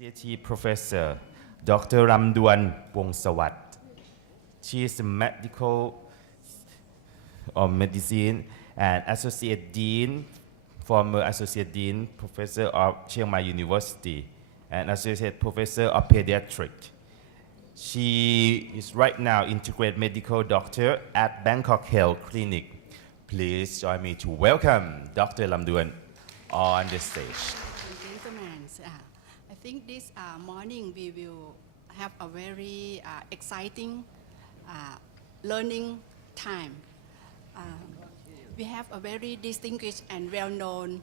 Associate Professor Dr. Ramduan Wongsawat. She is a medical or medicine and Associate Dean, former Associate Dean, Professor of Chiang Mai University, and Associate Professor of Pediatrics. She is right now Integrated Medical Doctor at Bangkok Health Clinic. Please join me to welcome Dr. Ramduan on the stage. Gentlemen, I think this morning we will have a very exciting learning time. We have a very distinguished and well-known,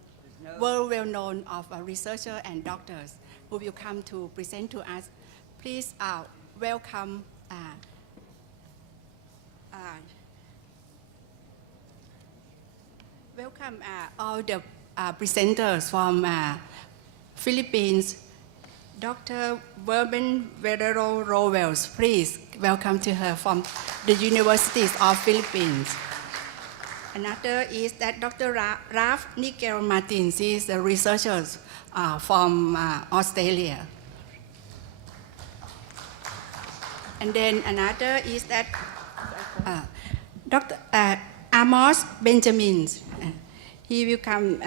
well-known of researchers and doctors who will come to present to us. Please welcome all the presenters from Philippines. Dr. Verben Vedero Rowells, please welcome to her from the Universities of Philippines. Another is that Dr. Ralph Nigel Martins is the researcher from Australia. And then another is that Dr. Amos Benjamin. He will come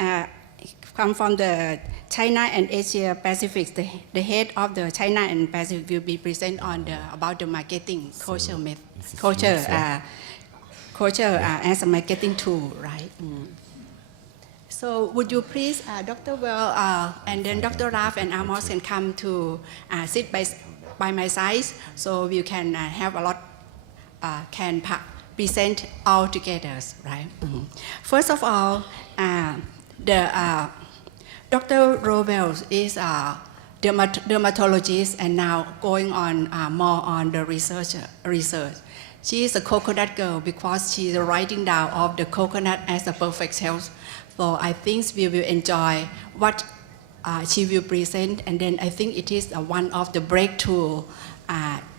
from the China and Asia Pacific. The head of the China and Pacific will be present on about the marketing culture as a marketing tool, right? So would you please, Dr. Well, and then Dr. Ralph and Amos can come to sit by my side, so we can have a lot, can present all together, right? First of all, Dr. Rowells is a dermatologist and now going on more on the research. She is a coconut girl because she is writing down of the coconut as a perfect health. So I think we will enjoy what she will present, and then I think it is one of the breakthrough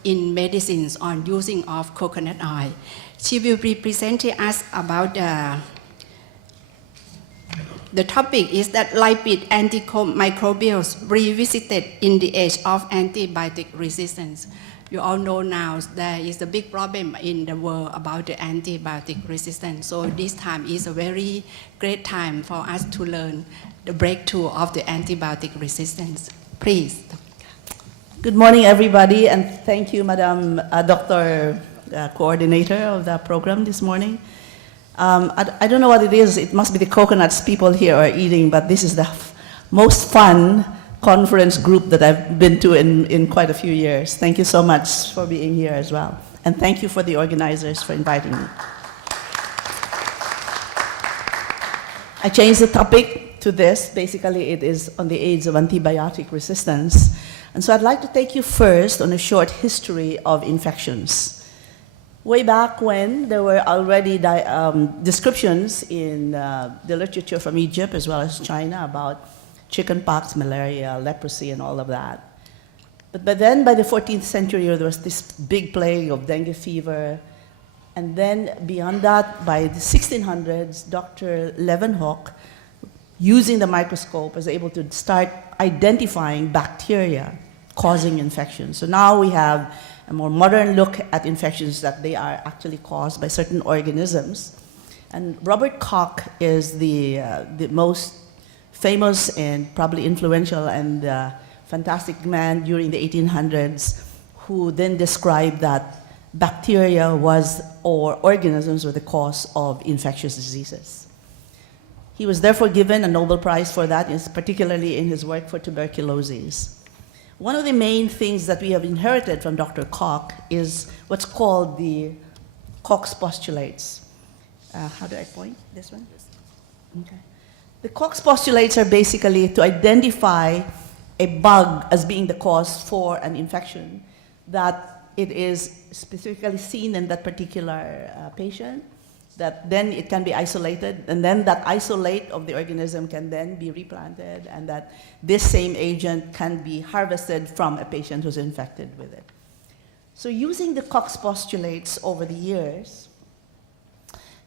in medicines on using of coconut oil. She will be presenting us about the topic is that lipid antimicrobials revisited in the age of antibiotic resistance. You all know now there is a big problem in the world about the antibiotic resistance. So this time is a very great time for us to learn the breakthrough of the antibiotic resistance. Please. Good morning, everybody, and thank you, Madam Dr. Coordinator of the program this morning. I don't know what it is. It must be the coconuts people here are eating, but this is the most fun conference group that I've been to in quite a few years. Thank you so much for being here as well. And thank you for the organizers for inviting me. I changed the topic to this. Basically, it is on the AIDS of antibiotic resistance. And so I'd like to take you first on a short history of infections. Way back when, there were already descriptions in the literature from Egypt as well as China about chickenpox, malaria, leprosy, and all of that. But then by the 14th century, there was this big plague of dengue fever. And then beyond that, by the 1600s, Dr. Leeuwenhoek, using the microscope, was able to start identifying bacteria causing infections. So now we have a more modern look at infections that they are actually caused by certain organisms. And Robert Koch is the most famous and probably influential and fantastic man during the 1800s who then described that bacteria or organisms were the cause of infectious diseases. He was therefore given a Nobel Prize for that, particularly in his work for tuberculosis. One of the main things that we have inherited from Dr. Koch is what's called the Koch's postulates. How do I point? This one? Okay. The Koch's postulates are basically to identify a bug as being the cause for an infection, that it is specifically seen in that particular patient, that then it can be isolated, and then that isolate of the organism can then be replanted, and that this same agent can be harvested from a patient who's infected with it. So using the Koch's postulates over the years,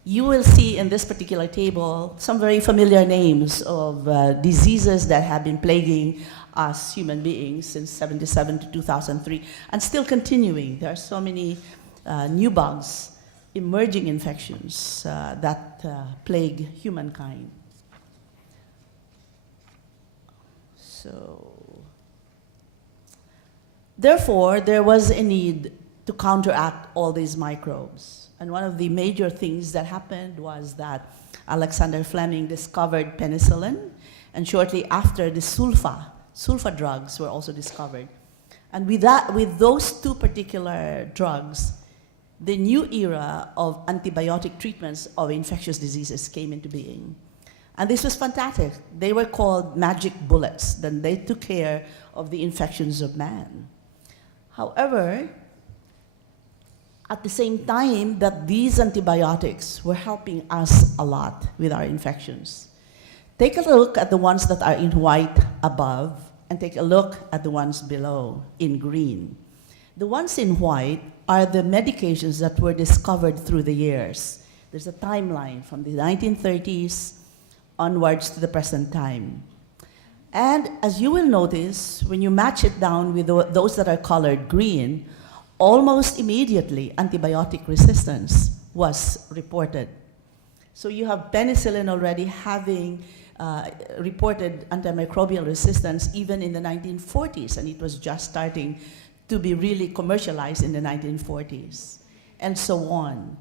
you will see in this particular table some very familiar names of diseases that have been plaguing us human beings since 77 to 2003, and still continuing. There are so many new bugs, emerging infections that plague humankind. So, therefore, there was a need to counteract all these microbes. And one of the major things that happened was that Alexander Fleming discovered penicillin, and shortly after, the sulfa drugs were also discovered. And with those two particular drugs, the new era of antibiotic treatments of infectious diseases came into being. And this was fantastic. They were called magic bullets. Then they took care of the infections of man. However, at the same time that these antibiotics were helping us a lot with our infections. Take a look at the ones that are in white above, and take a look at the ones below in green. The ones in white are the medications that were discovered through the years. There's a timeline from the 1930s onwards to the present time. And as you will notice, when you match it down with those that are colored green, almost immediately antibiotic resistance was reported. So you have penicillin already having reported antimicrobial resistance even in the 1940s, and it was just starting to be really commercialized in the 1940s, and so on.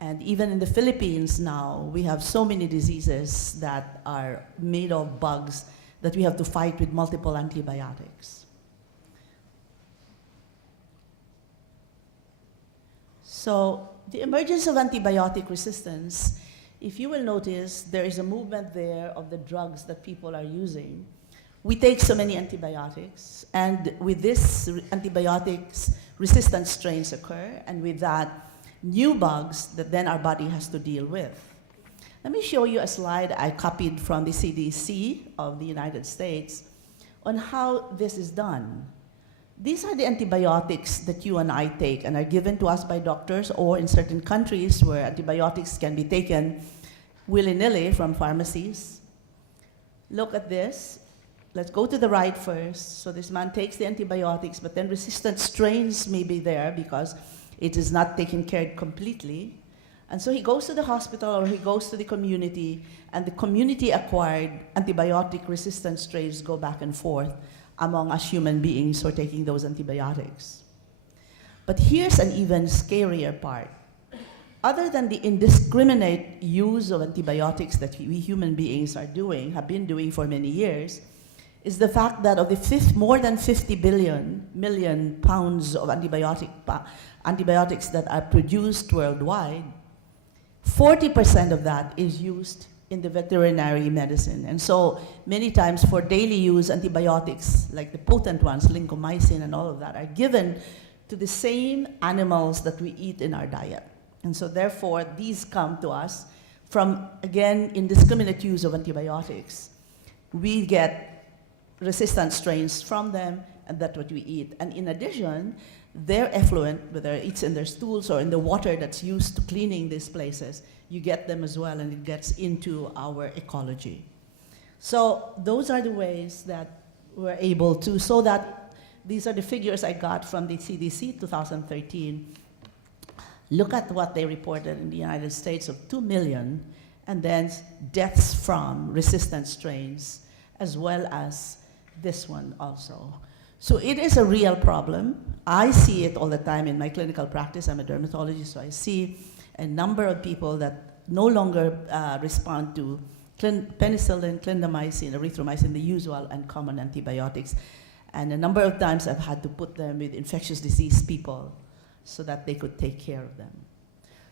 And even in the Philippines now, we have so many diseases that are made of bugs that we have to fight with multiple antibiotics. So the emergence of antibiotic resistance, if you will notice, there is a movement there of the drugs that people are using. We take so many antibiotics, and with this, antibiotics resistant strains occur, and with that, new bugs that then our body has to deal with. Let me show you a slide I copied from the CDC of the United States on how this is done. These are the antibiotics that you and I take and are given to us by doctors, or in certain countries where antibiotics can be taken willy-nilly from pharmacies. Look at this. Let's go to the right first. So this man takes the antibiotics, but then resistant strains may be there because it is not taken care of completely. And so he goes to the hospital or he goes to the community, and the community-acquired antibiotic-resistant strains go back and forth among us human beings who are taking those antibiotics. But here's an even scarier part. Other than the indiscriminate use of antibiotics that we human beings have been doing for many years, is the fact that of the more than 50 million pounds of antibiotics that are produced worldwide, 40% of that is used in the veterinary medicine. And so many times for daily use, antibiotics, like the potent ones, lincomycin and all of that, are given to the same animals that we eat in our diet. And so therefore, these come to us from, again, indiscriminate use of antibiotics. We get resistant strains from them, and that's what we eat. And in addition, their effluent, whether it's in their stools or in the water that's used to cleaning these places, you get them as well, and it gets into our ecology. So those are the ways that we're able to, so that these are the figures I got from the CDC 2013. Look at what they reported in the United States of 2 million, and then deaths from resistant strains, as well as this one also. So it is a real problem. I see it all the time in my clinical practice. I'm a dermatologist, so I see a number of people that no longer respond to penicillin, clindamycin, erythromycin, the usual and common antibiotics. And a number of times I've had to put them with infectious disease people so that they could take care of them.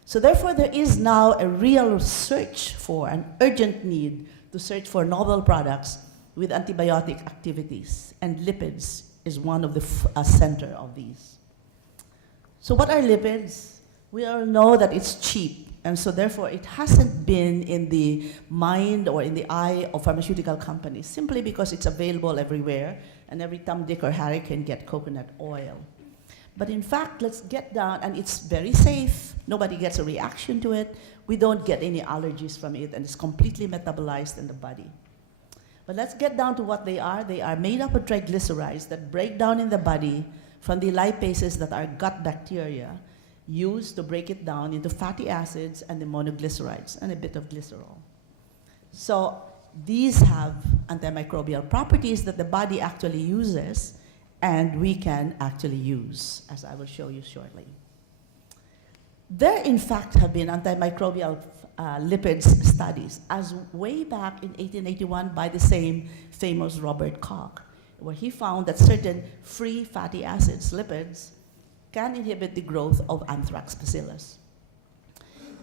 So therefore, there is now a real search for, an urgent need to search for novel products with antibiotic activities, and lipids is one of the center of these. So what are lipids? We all know that it's cheap, and so therefore it hasn't been in the mind or in the eye of pharmaceutical companies, simply because it's available everywhere, and every Tom, Dick, or Harry can get coconut oil. But in fact, let's get down, and it's very safe. Nobody gets a reaction to it. We don't get any allergies from it, and it's completely metabolized in the body. But let's get down to what they are. They are made up of triglycerides that break down in the body from the lipases that are gut bacteria used to break it down into fatty acids and the monoglycerides and a bit of glycerol. So these have antimicrobial properties that the body actually uses and we can actually use, as I will show you shortly. There, in fact, have been antimicrobial lipids studies as way back in 1881 by the same famous Robert Koch, where he found that certain free fatty acids, lipids, can inhibit the growth of anthrax bacillus.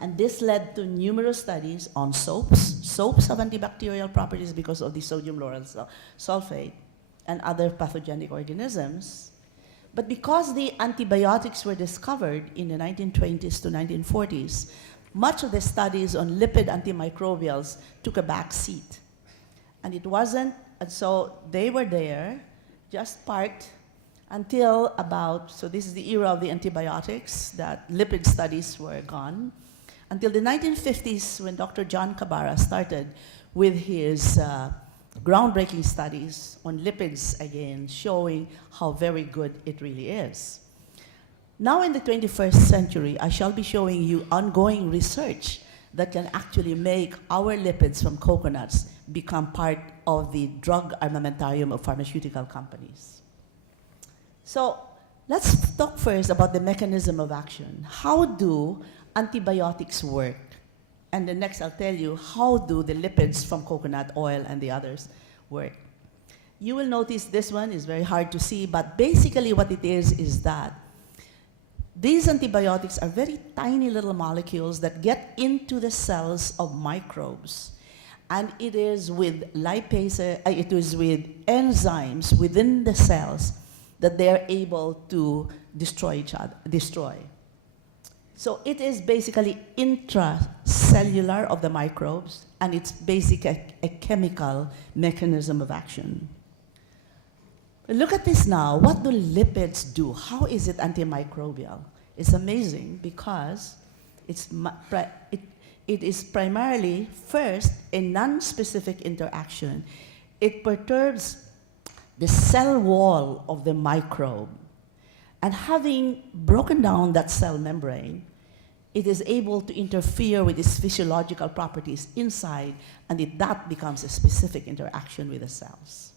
And this led to numerous studies on soaps. Soaps have antibacterial properties because of the sodium lauryl sulfate and other pathogenic organisms. But because the antibiotics were discovered in the 1920s to 1940s, much of the studies on lipid antimicrobials took a back seat. And it wasn't, and so they were there, just parked, until about, so this is the era of the antibiotics, that lipid studies were gone, until the 1950s when Dr. John Cabarra started with his groundbreaking studies on lipids again, showing how very good it really is. Now in the 21st century, I shall be showing you ongoing research that can actually make our lipids from coconuts become part of the drug armamentarium of pharmaceutical companies. So let's talk first about the mechanism of action. How do antibiotics work? And then next I'll tell you how do the lipids from coconut oil and the others work. You will notice this one is very hard to see, but basically what it is that these antibiotics are very tiny little molecules that get into the cells of microbes. And it is with it is with enzymes within the cells that they are able to destroy. So it is basically intracellular of the microbes, and it's basically a chemical mechanism of action. Look at this now. What do lipids do? How is it antimicrobial? It's amazing because it is primarily, first, a non-specific interaction. It perturbs the cell wall of the microbe. And having broken down that cell membrane, it is able to interfere with its physiological properties inside, and that becomes a specific interaction with the cells.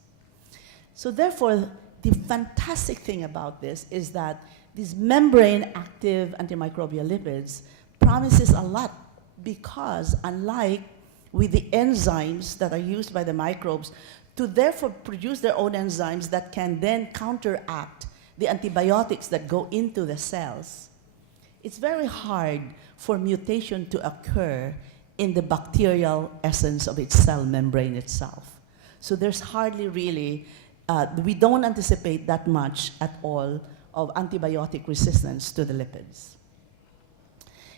So therefore, the fantastic thing about this is that these membrane-active antimicrobial lipids promises a lot because unlike with the enzymes that are used by the microbes to therefore produce their own enzymes that can then counteract the antibiotics that go into the cells, it's very hard for mutation to occur in the bacterial essence of its cell membrane itself. So there's hardly really, we don't anticipate that much at all of antibiotic resistance to the lipids.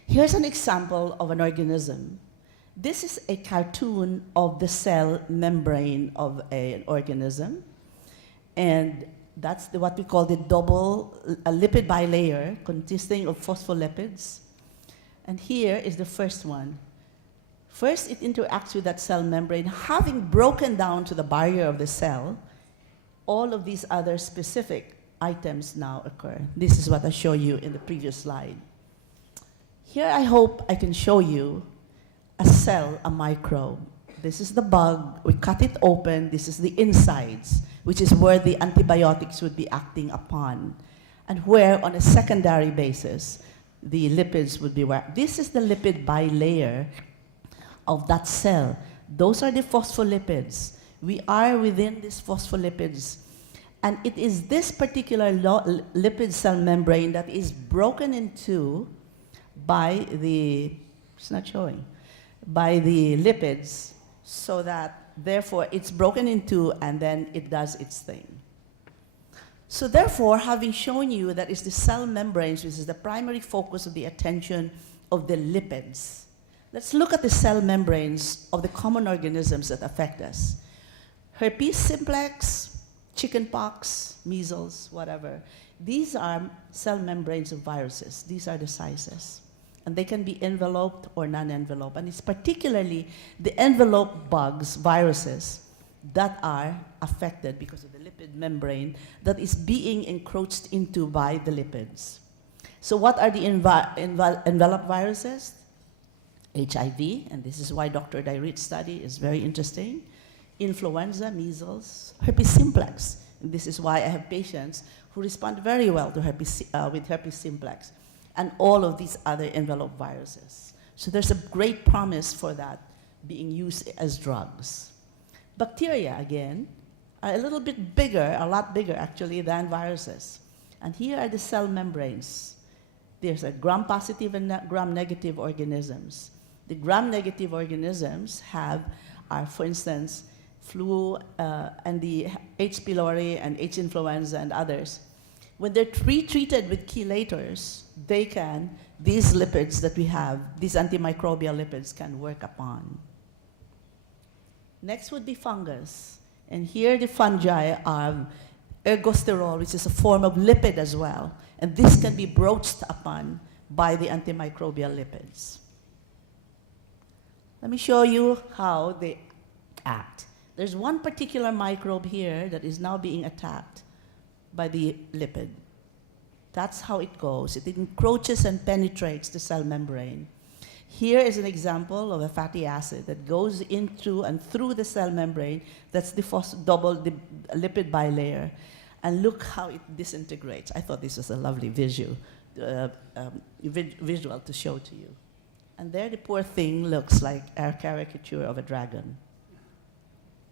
Here's an example of an organism. This is a cartoon of the cell membrane of an organism, and that's what we call the lipid bilayer consisting of phospholipids. And here is the first one. First, it interacts with that cell membrane. Having broken down to the barrier of the cell, all of these other specific items now occur. This is what I showed you in the previous slide. Here I hope I can show you a cell, a microbe. This is the bug. We cut it open. This is the insides, which is where the antibiotics would be acting upon, and where, on a secondary basis, the lipids would be where. This is the lipid bilayer of that cell. Those are the phospholipids. We are within these phospholipids. And it is this particular lipid cell membrane that is broken into by the, it's not showing, by the lipids, so that therefore it's broken into and then it does its thing. So therefore, having shown you that it's the cell membranes which is the primary focus of the attention of the lipids, let's look at the cell membranes of the common organisms that affect us. Herpes simplex, chickenpox, measles, whatever. These are cell membranes of viruses. These are the sizes. And they can be enveloped or non-enveloped. And it's particularly the enveloped bugs, viruses, that are affected because of the lipid membrane that is being encroached into by the lipids. So what are the enveloped viruses? HIV, and this is why Dr. Dairit's study is very interesting. Influenza, measles, herpes simplex. And this is why I have patients who respond very well to with herpes simplex and all of these other enveloped viruses. So there's a great promise for that being used as drugs. Bacteria, again, are a little bit bigger, a lot bigger actually than viruses. And here are the cell membranes. There's a gram-positive and gram-negative organisms. The gram-negative organisms are, for instance, flu and the H. pylori and H. influenza and others. When they're retreated with chelators, these lipids that we have, these antimicrobial lipids can work upon. Next would be fungus. And here the fungi are ergosterol, which is a form of lipid as well. And this can be broached upon by the antimicrobial lipids. Let me show you how they act. There's one particular microbe here that is now being attacked by the lipid. That's how it goes. It encroaches and penetrates the cell membrane. Here is an example of a fatty acid that goes into and through the cell membrane. That's the lipid bilayer. And look how it disintegrates. I thought this was a lovely visual to show to you. And there the poor thing looks like a caricature of a dragon.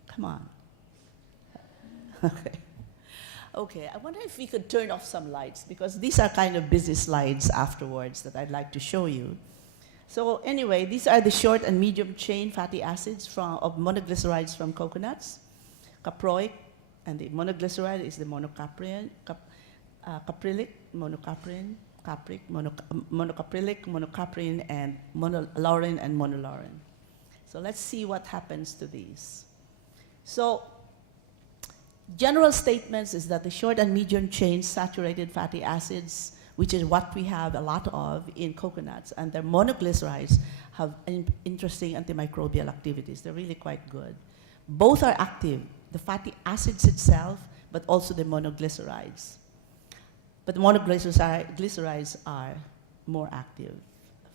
Come on. Okay. Okay, I wonder if we could turn off some lights, because these are kind of busy slides afterwards that I'd like to show you. So anyway, these are the short and medium chain fatty acids of monoglycerides from coconuts. Caproic, and the monoglyceride is the monocaprylic, monocaprylic, monocaprin, and monolaurin and monolaurin. So let's see what happens to these. So general statements is that the short and medium chain saturated fatty acids, which is what we have a lot of in coconuts, and their monoglycerides have interesting antimicrobial activities. They're really quite good. Both are active, the fatty acids itself, but also the monoglycerides. But the monoglycerides are more active.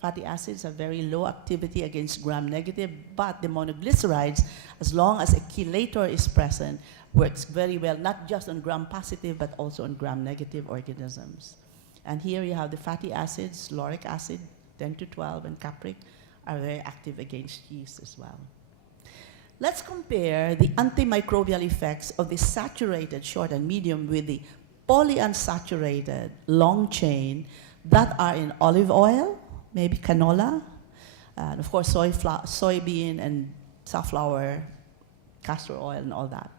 Fatty acids have very low activity against gram-negative, but the monoglycerides, as long as a chelator is present, works very well, not just on gram-positive, but also on gram-negative organisms. And here you have the fatty acids, lauric acid, 10 to 12, and capric are very active against yeast as well. Let's compare the antimicrobial effects of the saturated short and medium with the polyunsaturated long chain that are in olive oil, maybe canola, and of course soybean and safflower, castor oil and all that.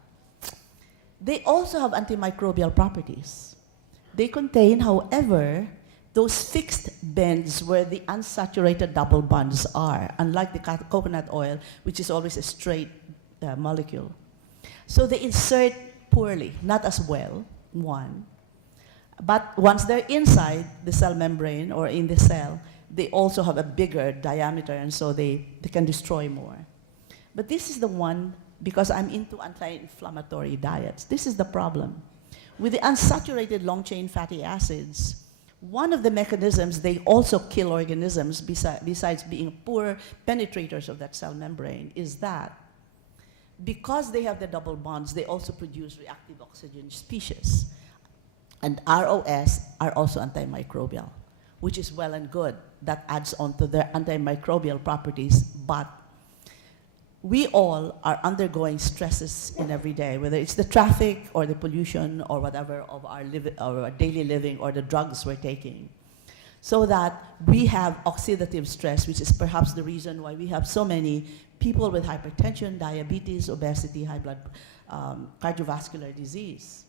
They also have antimicrobial properties. They contain, however, those fixed bends where the unsaturated double bonds are, unlike the coconut oil, which is always a straight molecule. So they insert poorly, not as well, one. But once they're inside the cell membrane or in the cell, they also have a bigger diameter, and so they can destroy more. But this is the one, because I'm into anti-inflammatory diets, this is the problem. With the unsaturated long-chain fatty acids, one of the mechanisms they also kill organisms, besides being poor penetrators of that cell membrane, is that because they have the double bonds, they also produce reactive oxygen species. And ROS are also antimicrobial, which is well and good. That adds on to their antimicrobial properties, but we all are undergoing stresses in every day, whether it's the traffic or the pollution or whatever of our daily living or the drugs we're taking. So that we have oxidative stress, which is perhaps the reason why we have so many people with hypertension, diabetes, obesity, high blood, cardiovascular disease.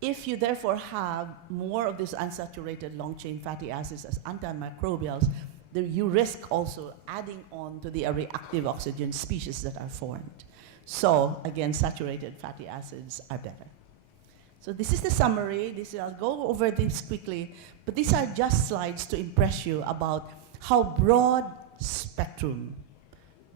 If you therefore have more of these unsaturated long-chain fatty acids as antimicrobials, you risk also adding on to the reactive oxygen species that are formed. So again, saturated fatty acids are better. So this is the summary. I'll go over this quickly, but these are just slides to impress you about how broad spectrum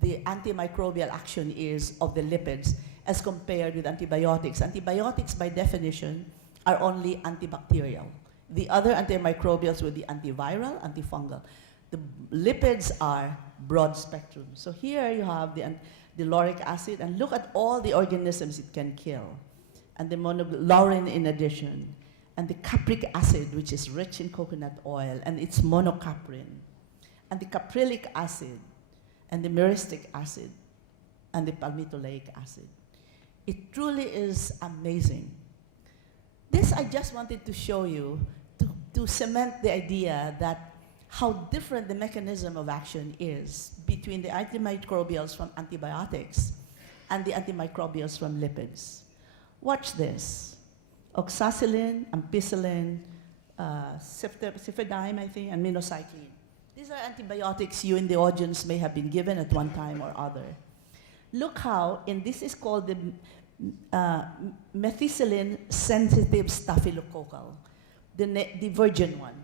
the antimicrobial action is of the lipids, as compared with antibiotics. Antibiotics, by definition, are only antibacterial. The other antimicrobials would be antiviral, antifungal. The lipids are broad spectrum. So here you have the lauric acid, and look at all the organisms it can kill. And the monolaurin in addition, and the capric acid, which is rich in coconut oil, and it's monocaprin, and the caprylic acid, and the myristic acid, and the palmitoleic acid. It truly is amazing. This I just wanted to show you to cement the idea that how different the mechanism of action is between the antimicrobials from antibiotics and the antimicrobials from lipids. Watch this. Oxacillin, ampicillin, cifidime, I think, and minocycline. These are antibiotics you in the audience may have been given at one time or other. Look how, and this is called the methicillin-sensitive staphylococcal, the virgin one,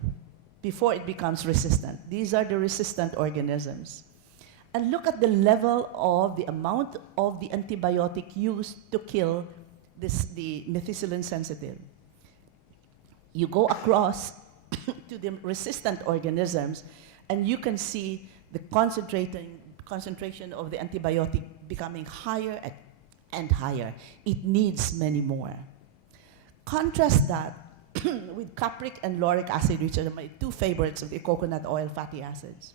before it becomes resistant. These are the resistant organisms. And look at the level of the amount of the antibiotic used to kill the methicillin sensitive. You go across to the resistant organisms, and you can see the concentration of the antibiotic becoming higher and higher. It needs many more. Contrast that with capric and lauric acid, which are my two favorites of the coconut oil fatty acids.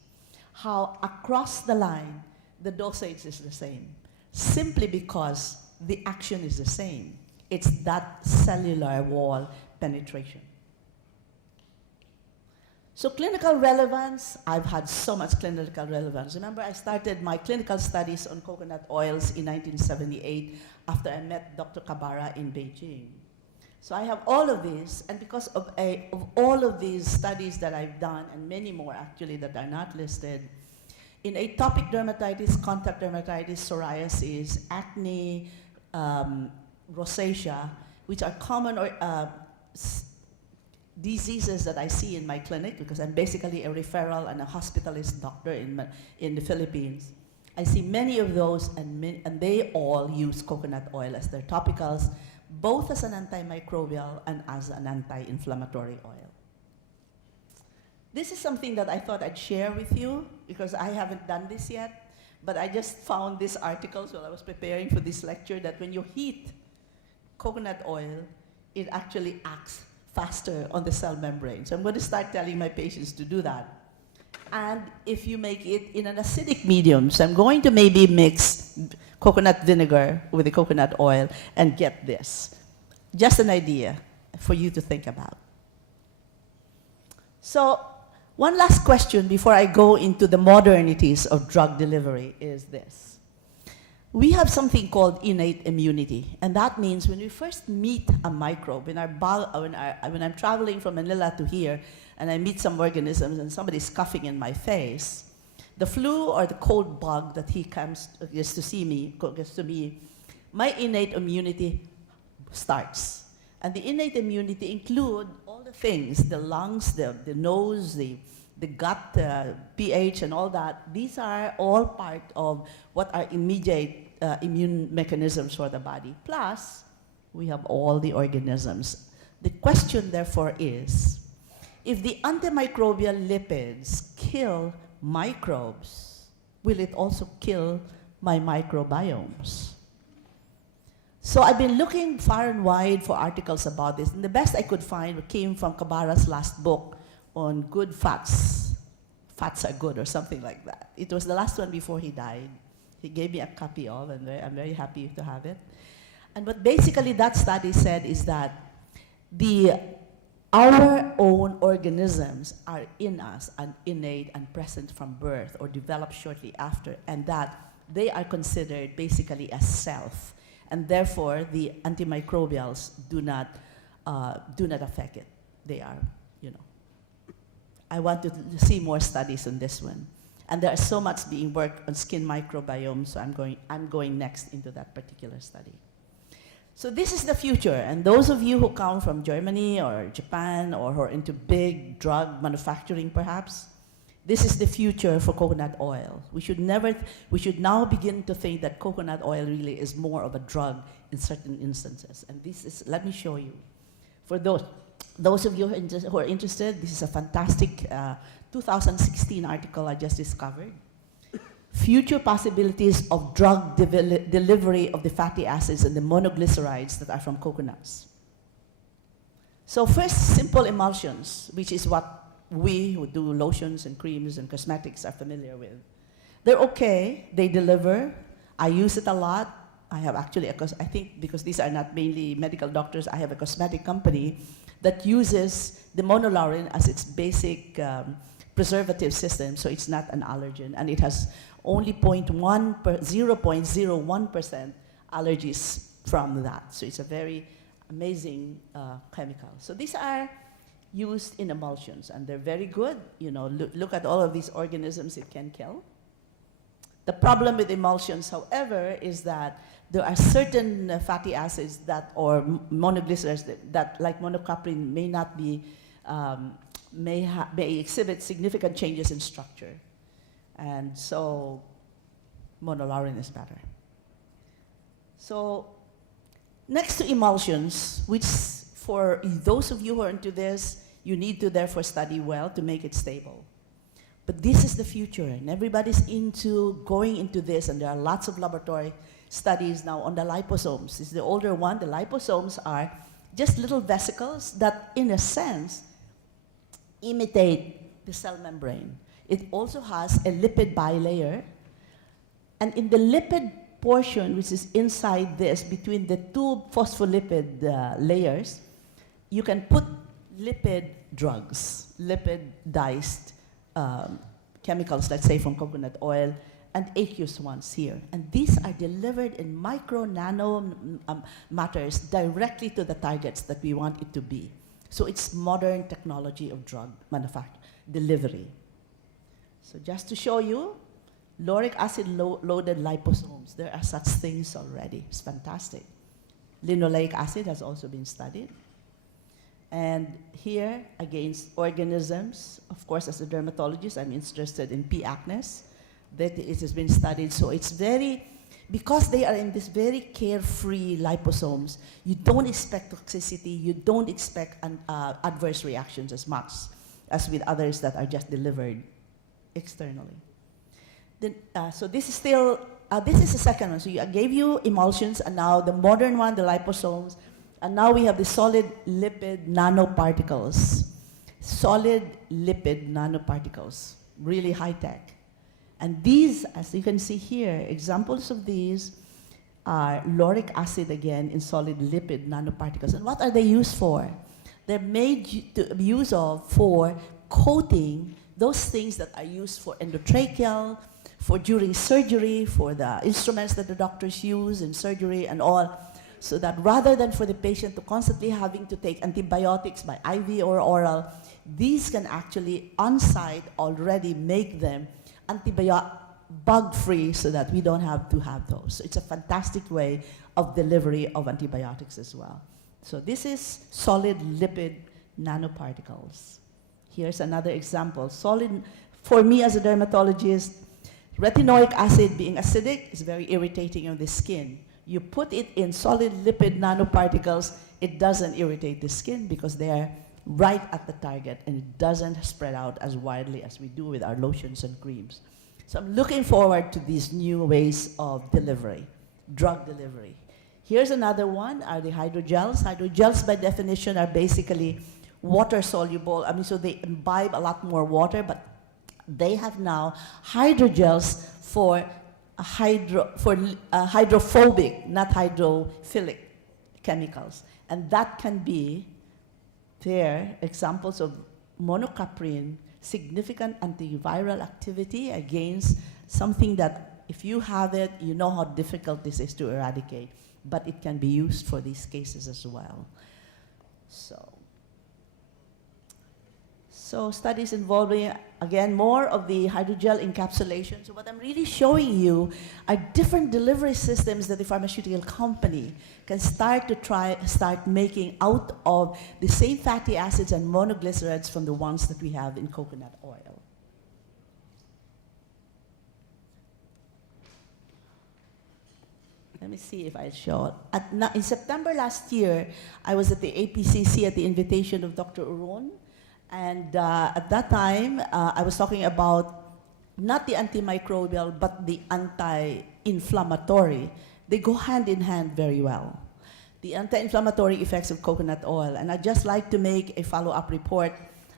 How across the line, the dosage is the same, simply because the action is the same. It's that cellular wall penetration. So clinical relevance, I've had so much clinical relevance. Remember, I started my clinical studies on coconut oils in 1978 after I met Dr. Kabara in Beijing. So I have all of these, and because of all of these studies that I've done, and many more actually that are not listed, in atopic dermatitis, contact dermatitis, psoriasis, acne, rosacea, which are common diseases that I see in my clinic, because I'm basically a referral and a hospitalist doctor in the Philippines. I see many of those, and they all use coconut oil as their topicals, both as an antimicrobial and as an anti-inflammatory oil. This is something that I thought I'd share with you, because I haven't done this yet, but I just found this article while I was preparing for this lecture, that when you heat coconut oil, it actually acts faster on the cell membrane. So I'm going to start telling my patients to do that. And if you make it in an acidic medium, so I'm going to maybe mix coconut vinegar with the coconut oil and get this. Just an idea for you to think about. So one last question before I go into the modernities of drug delivery is this. We have something called innate immunity, and that means when we first meet a microbe, when I'm traveling from Manila to here, and I meet some organisms and somebody's coughing in my face, the flu or the cold bug that gets to me, my innate immunity starts. And the innate immunity include all the things, the lungs, the nose, the gut, pH, and all that. These are all part of what are immediate immune mechanisms for the body. Plus, we have all the organisms. The question, therefore, is, if the antimicrobial lipids kill microbes, will it also kill my microbiomes? So I've been looking far and wide for articles about this, and the best I could find came from Kabara's last book on good fats. Fats are good, or something like that. It was the last one before he died. He gave me a copy of, and I'm very happy to have it. And what basically that study said is that our own organisms are in us and innate and present from birth or developed shortly after, and that they are considered basically as self. And therefore, the antimicrobials do not affect it. They are, I want to see more studies on this one. And there is so much being worked on skin microbiome, so I'm going next into that particular study. So this is the future, and those of you who come from Germany or Japan or who are into big drug manufacturing perhaps, This is the future for coconut oil. We should now begin to think that coconut oil really is more of a drug in certain instances. And this is, let me show you. For those of you who are interested, this is a fantastic 2016 article I just discovered. Future possibilities of drug delivery of the fatty acids and the monoglycerides that are from coconuts. So first, simple emulsions, which is what we who do lotions and creams and cosmetics are familiar with. They're okay, they deliver. I use it a lot. I have actually, I think because these are not mainly medical doctors, I have a cosmetic company that uses the monolaurin as its basic preservative system, so it's not an allergen, and it has only 0.01% allergies from that. So it's a very amazing chemical. So these are used in emulsions, and they're very good. You know, look at all of these organisms it can kill. The problem with emulsions, however, is that there are certain fatty acids that, or monoglycerides that like monocaprin, may not be, may exhibit significant changes in structure. And so monolaurin is better. So next to emulsions, which for those of you who are into this, you need to therefore study well to make it stable. But this is the future, and everybody's into going into this, and there are lots of laboratory studies now on the liposomes. This is the older one. The liposomes are just little vesicles that, in a sense, imitate the cell membrane. It also has a lipid bilayer, and in the lipid portion, which is inside this, between the two phospholipid layers, you can put lipid drugs, lipid diced chemicals, let's say from coconut oil, and aqueous ones here. And these are delivered in micro-nano matters directly to the targets that we want it to be. So it's modern technology of drug manufacture, delivery. So just to show you, lauric acid loaded liposomes, there are such things already. It's fantastic. Linoleic acid has also been studied. And here, against organisms, of course, as a dermatologist, I'm interested in P. acnes, that it has been studied. So it's very, because they are in this very carefree liposomes, you don't expect toxicity, you don't expect adverse reactions as much as with others that are just delivered externally. Then, so this is still, this is the second one. So I gave you emulsions, and now the modern one, the liposomes, and now we have the solid lipid nanoparticles. Solid lipid nanoparticles, really high tech. And these, as you can see here, examples of these are lauric acid again in solid lipid nanoparticles. And what are they used for? They're made use of for coating those things that are used for endotracheal, for during surgery, for the instruments that the doctors use in surgery and all, so that rather than for the patient to constantly having to take antibiotics by IV or oral, these can actually on-site already make them bug-free so that we don't have to have those. So it's a fantastic way of delivery of antibiotics as well. So this is solid lipid nanoparticles. Here's another example. Solid, for me as a dermatologist, retinoic acid being acidic is very irritating on the skin. You put it in solid lipid nanoparticles, it doesn't irritate the skin because they're right at the target and it doesn't spread out as widely as we do with our lotions and creams. So I'm looking forward to these new ways of delivery, drug delivery. Here's another one, are the hydrogels. Hydrogels by definition are basically water soluble. I mean, so they imbibe a lot more water, but they have now hydrogels for hydrophobic, not hydrophilic chemicals. And that can be there, examples of monocaprin, significant antiviral activity against something that if you have it, you know how difficult this is to eradicate, but it can be used for these cases as well. So studies involving, again, more of the hydrogel encapsulation. So what I'm really showing you are different delivery systems that the pharmaceutical company can start making out of the same fatty acids and monoglycerides from the ones that we have in coconut oil. let me see if I show. In September last year, I was at the APCC at the invitation of Dr. Uron. And at that time, I was talking about not the antimicrobial, but the anti-inflammatory. They go hand in hand very well. The anti-inflammatory effects of coconut oil. And I'd just like to make a follow-up report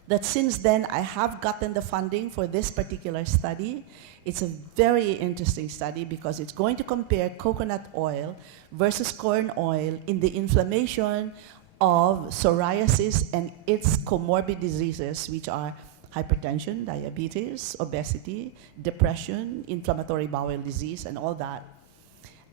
that since then I have gotten the funding for this particular study. It's a very interesting study because it's going to compare coconut oil versus corn oil in the inflammation of psoriasis and its comorbid diseases, which are hypertension, diabetes, obesity, depression, inflammatory bowel disease, and all that.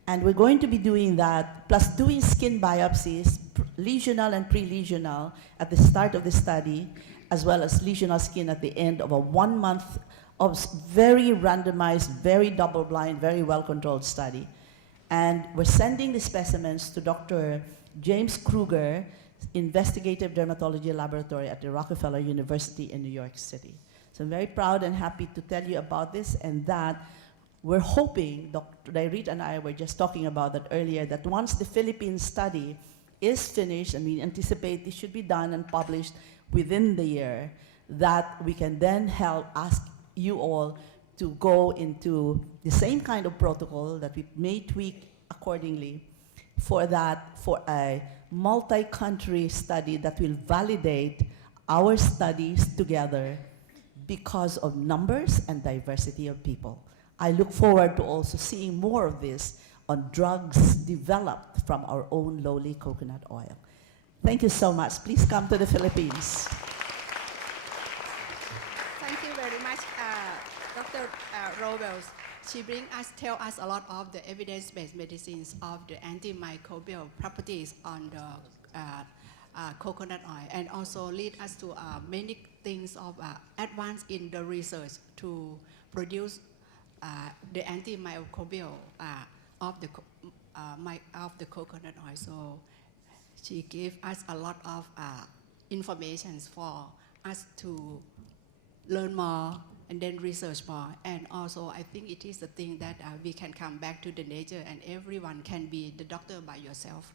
And we're going to be doing that, plus doing skin biopsies, lesional and pre-lesional, at the start of the study, as well as lesional skin at the end of a 1 month of very randomized, very double-blind, very well-controlled study. And we're sending the specimens to Dr. James Kruger, Investigative Dermatology Laboratory at the Rockefeller University in New York City. So I'm very proud and happy to tell you about this, and that we're hoping, Dr. Dairit and I were just talking about that earlier, that once the Philippines study is finished, and we anticipate this should be done and published within the year, that we can then ask you all to go into the same kind of protocol that we may tweak accordingly for a multi-country study that will validate our studies together because of numbers and diversity of people. I look forward to also seeing more of this on drugs developed from our own lowly coconut oil. Thank you so much. Please come to the Philippines. Thank you very much, Dr. Robles. She tell us a lot of the evidence-based medicines of the antimicrobial properties on the coconut oil, and also lead us to many things of advance in the research to produce the antimicrobial of the coconut oil. So she gave us a lot of information for us to learn more and then research more. And also, I think it is the thing that we can come back to the nature and everyone can be the doctor by yourself.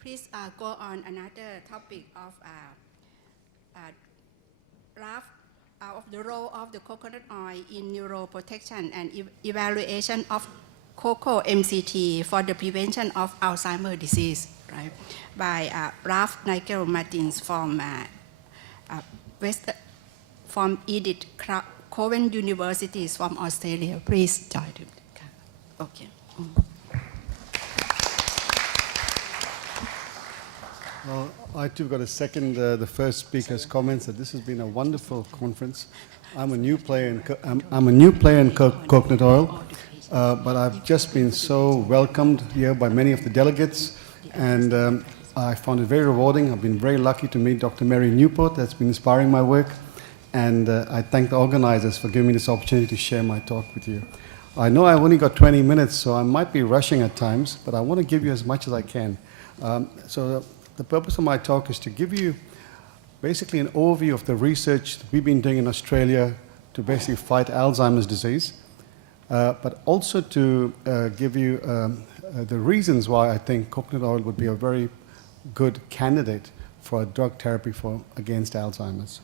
Please go on another topic of the role of the coconut oil in neuroprotection and evaluation of COCO MCT for the prevention of Alzheimer's disease, right? By Ralph Nigel Martins from Edith Cowan University from Australia. Please join him. Okay. Well, I too got to second the first speaker's comments that this has been a wonderful conference. I'm a new player in coconut oil, but I've just been so welcomed here by many of the delegates, and I found it very rewarding. I've been very lucky to meet Dr. Mary Newport. That's been inspiring my work, and I thank the organizers for giving me this opportunity to share my talk with you. I know I've only got 20 minutes, so I might be rushing at times, but I want to give you as much as I can. The purpose of my talk is to give you basically an overview of the research that we've been doing in Australia to basically fight Alzheimer's disease, but also to give you the reasons why I think coconut oil would be a very good candidate for a drug therapy against Alzheimer's.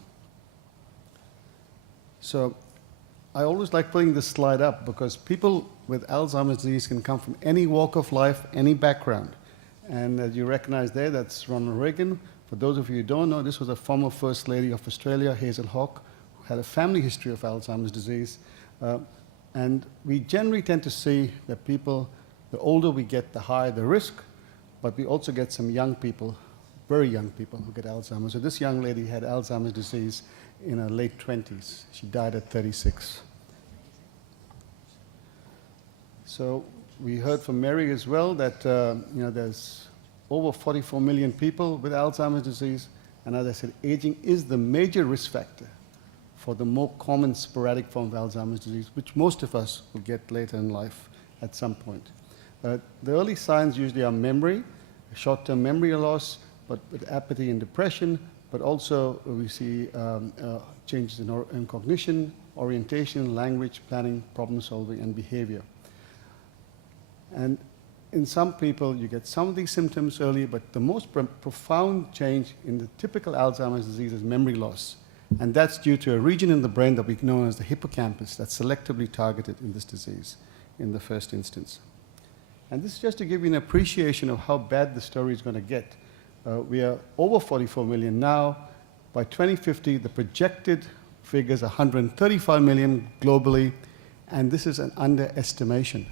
So I always like putting this slide up because people with Alzheimer's disease can come from any walk of life, any background. And as you recognize there, that's Ronald Reagan. For those of you who don't know, this was a former First Lady of Australia, Hazel Hawke, who had a family history of Alzheimer's disease. And we generally tend to see that people, the older we get, the higher the risk, but we also get some young people, very young people who get Alzheimer's. So this young lady had Alzheimer's disease in her late 20s. She died at 36. So we heard from Mary as well that there's over 44 million people with Alzheimer's disease, and as I said, aging is the major risk factor for the more common sporadic form of Alzheimer's disease, which most of us will get later in life at some point. The early signs usually are memory, short-term memory loss, but with apathy and depression, but also we see changes in cognition, orientation, language, planning, problem solving, and behavior. And in some people, you get some of these symptoms early, but the most profound change in the typical Alzheimer's disease is memory loss. And that's due to a region in the brain that we know as the hippocampus that's selectively targeted in this disease in the first instance. And this is just to give you an appreciation of how bad the story is going to get. We are over 44 million now. By 2050, the projected figures are 135 million globally, and this is an underestimation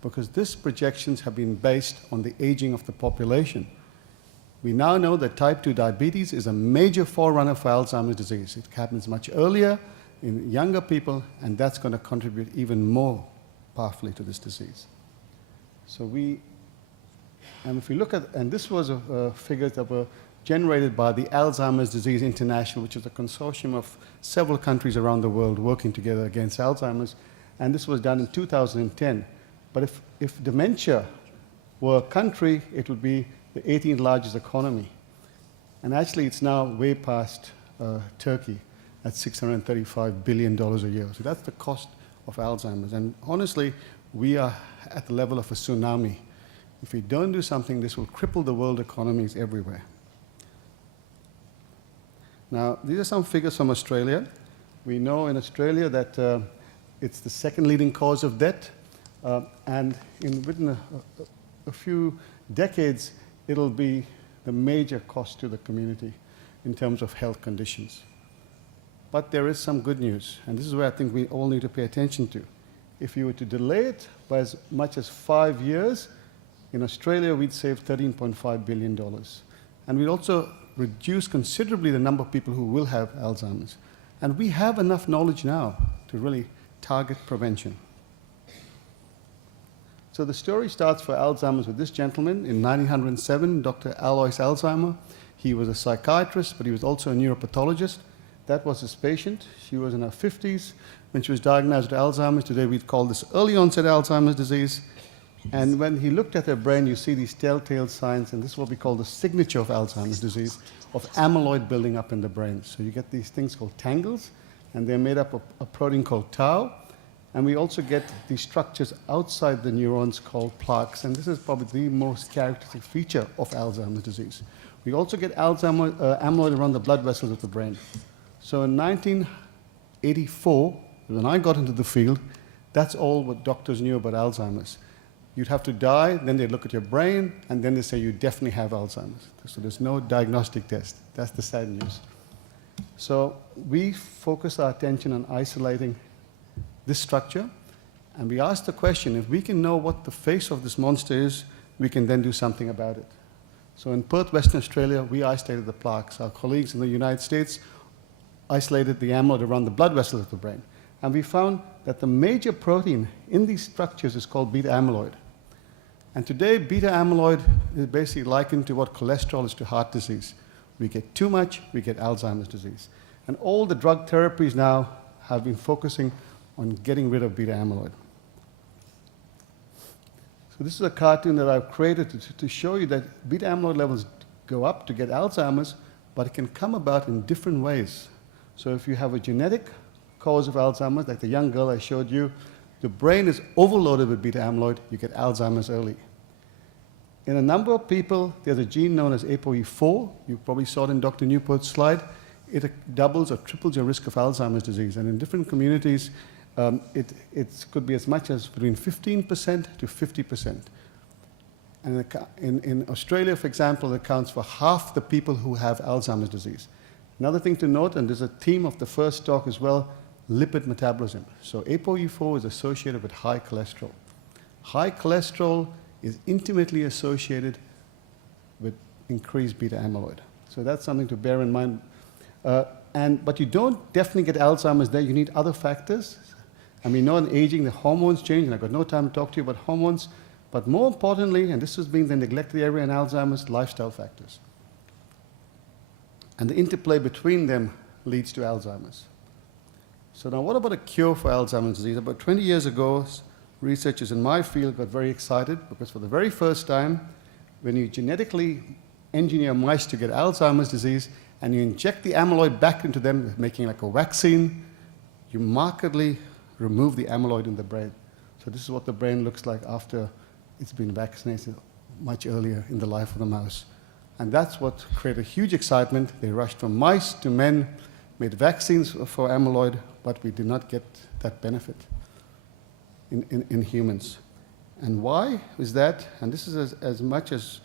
because these projections have been based on the aging of the population. We now know that type 2 diabetes is a major forerunner for Alzheimer's disease. It happens much earlier in younger people, and that's going to contribute even more powerfully to this disease. So and if we look at, and this was figures that were generated by the Alzheimer's Disease International, which is a consortium of several countries around the world working together against Alzheimer's, and this was done in 2010. But if dementia were a country, it would be the 18th largest economy. And actually, it's now way past Turkey at $635 billion a year. So that's the cost of Alzheimer's. And honestly, we are at the level of a tsunami. If we don't do something, this will cripple the world economies everywhere. Now, these are some figures from Australia. We know in Australia that it's the second leading cause of death. And within a few decades, it'll be the major cost to the community in terms of health conditions. But there is some good news, and this is where I think we all need to pay attention to. If you were to delay it by as much as 5 years, in Australia we'd save $13.5 billion. And we'd also reduce considerably the number of people who will have Alzheimer's. And we have enough knowledge now to really target prevention. So the story starts for Alzheimer's with this gentleman in 1907, Dr. Alois Alzheimer. He was a psychiatrist, but he was also a neuropathologist. That was his patient. She was in her 50s when she was diagnosed with Alzheimer's. Today we'd call this early onset Alzheimer's disease. And when he looked at her brain, you see these telltale signs, and this is what we call the signature of Alzheimer's disease, of amyloid building up in the brain. So you get these things called tangles, and they're made up of a protein called tau. And we also get these structures outside the neurons called plaques, and this is probably the most characteristic feature of Alzheimer's disease. We also get amyloid around the blood vessels of the brain. So in 1984, when I got into the field, that's all what doctors knew about Alzheimer's. You'd have to die, then they'd look at your brain, and then they say you definitely have Alzheimer's. So there's no diagnostic test. That's the sad news. So we focus our attention on isolating this structure, and we ask the question, if we can know what the face of this monster is, we can then do something about it. So in Perth, Western Australia, we isolated the plaques. Our colleagues in the United States isolated the amyloid around the blood vessels of the brain. And we found that the major protein in these structures is called beta amyloid. And today, beta amyloid is basically likened to what cholesterol is to heart disease. We get too much, we get Alzheimer's disease. And all the drug therapies now have been focusing on getting rid of beta amyloid. So this is a cartoon that I've created to show you that beta amyloid levels go up to get Alzheimer's, but it can come about in different ways. So if you have a genetic cause of Alzheimer's, like the young girl I showed you, the brain is overloaded with beta amyloid, you get Alzheimer's early. In a number of people, there's a gene known as ApoE4. You probably saw it in Dr. Newport's slide. It doubles or triples your risk of Alzheimer's disease. And in different communities, it could be as much as between 15% to 50%. And in Australia, for example, it accounts for half the people who have Alzheimer's disease. Another thing to note, and there's a theme of the first talk as well, lipid metabolism. So ApoE4 is associated with high cholesterol. High cholesterol is intimately associated with increased beta amyloid. So that's something to bear in mind. But you don't definitely get Alzheimer's there. You need other factors. And we know in aging, the hormones change, and I've got no time to talk to you about hormones. But more importantly, and this has been the neglected area in Alzheimer's, lifestyle factors. And the interplay between them leads to Alzheimer's. So now what about a cure for Alzheimer's disease? About 20 years ago, researchers in my field got very excited because for the very first time, when you genetically engineer mice to get Alzheimer's disease and you inject the amyloid back into them, making like a vaccine, you markedly remove the amyloid in the brain. So this is what the brain looks like after it's been vaccinated much earlier in the life of the mouse. And that's what created huge excitement. They rushed from mice to men, made vaccines for amyloid, but we did not get that benefit in humans. And why is that? And this is as much as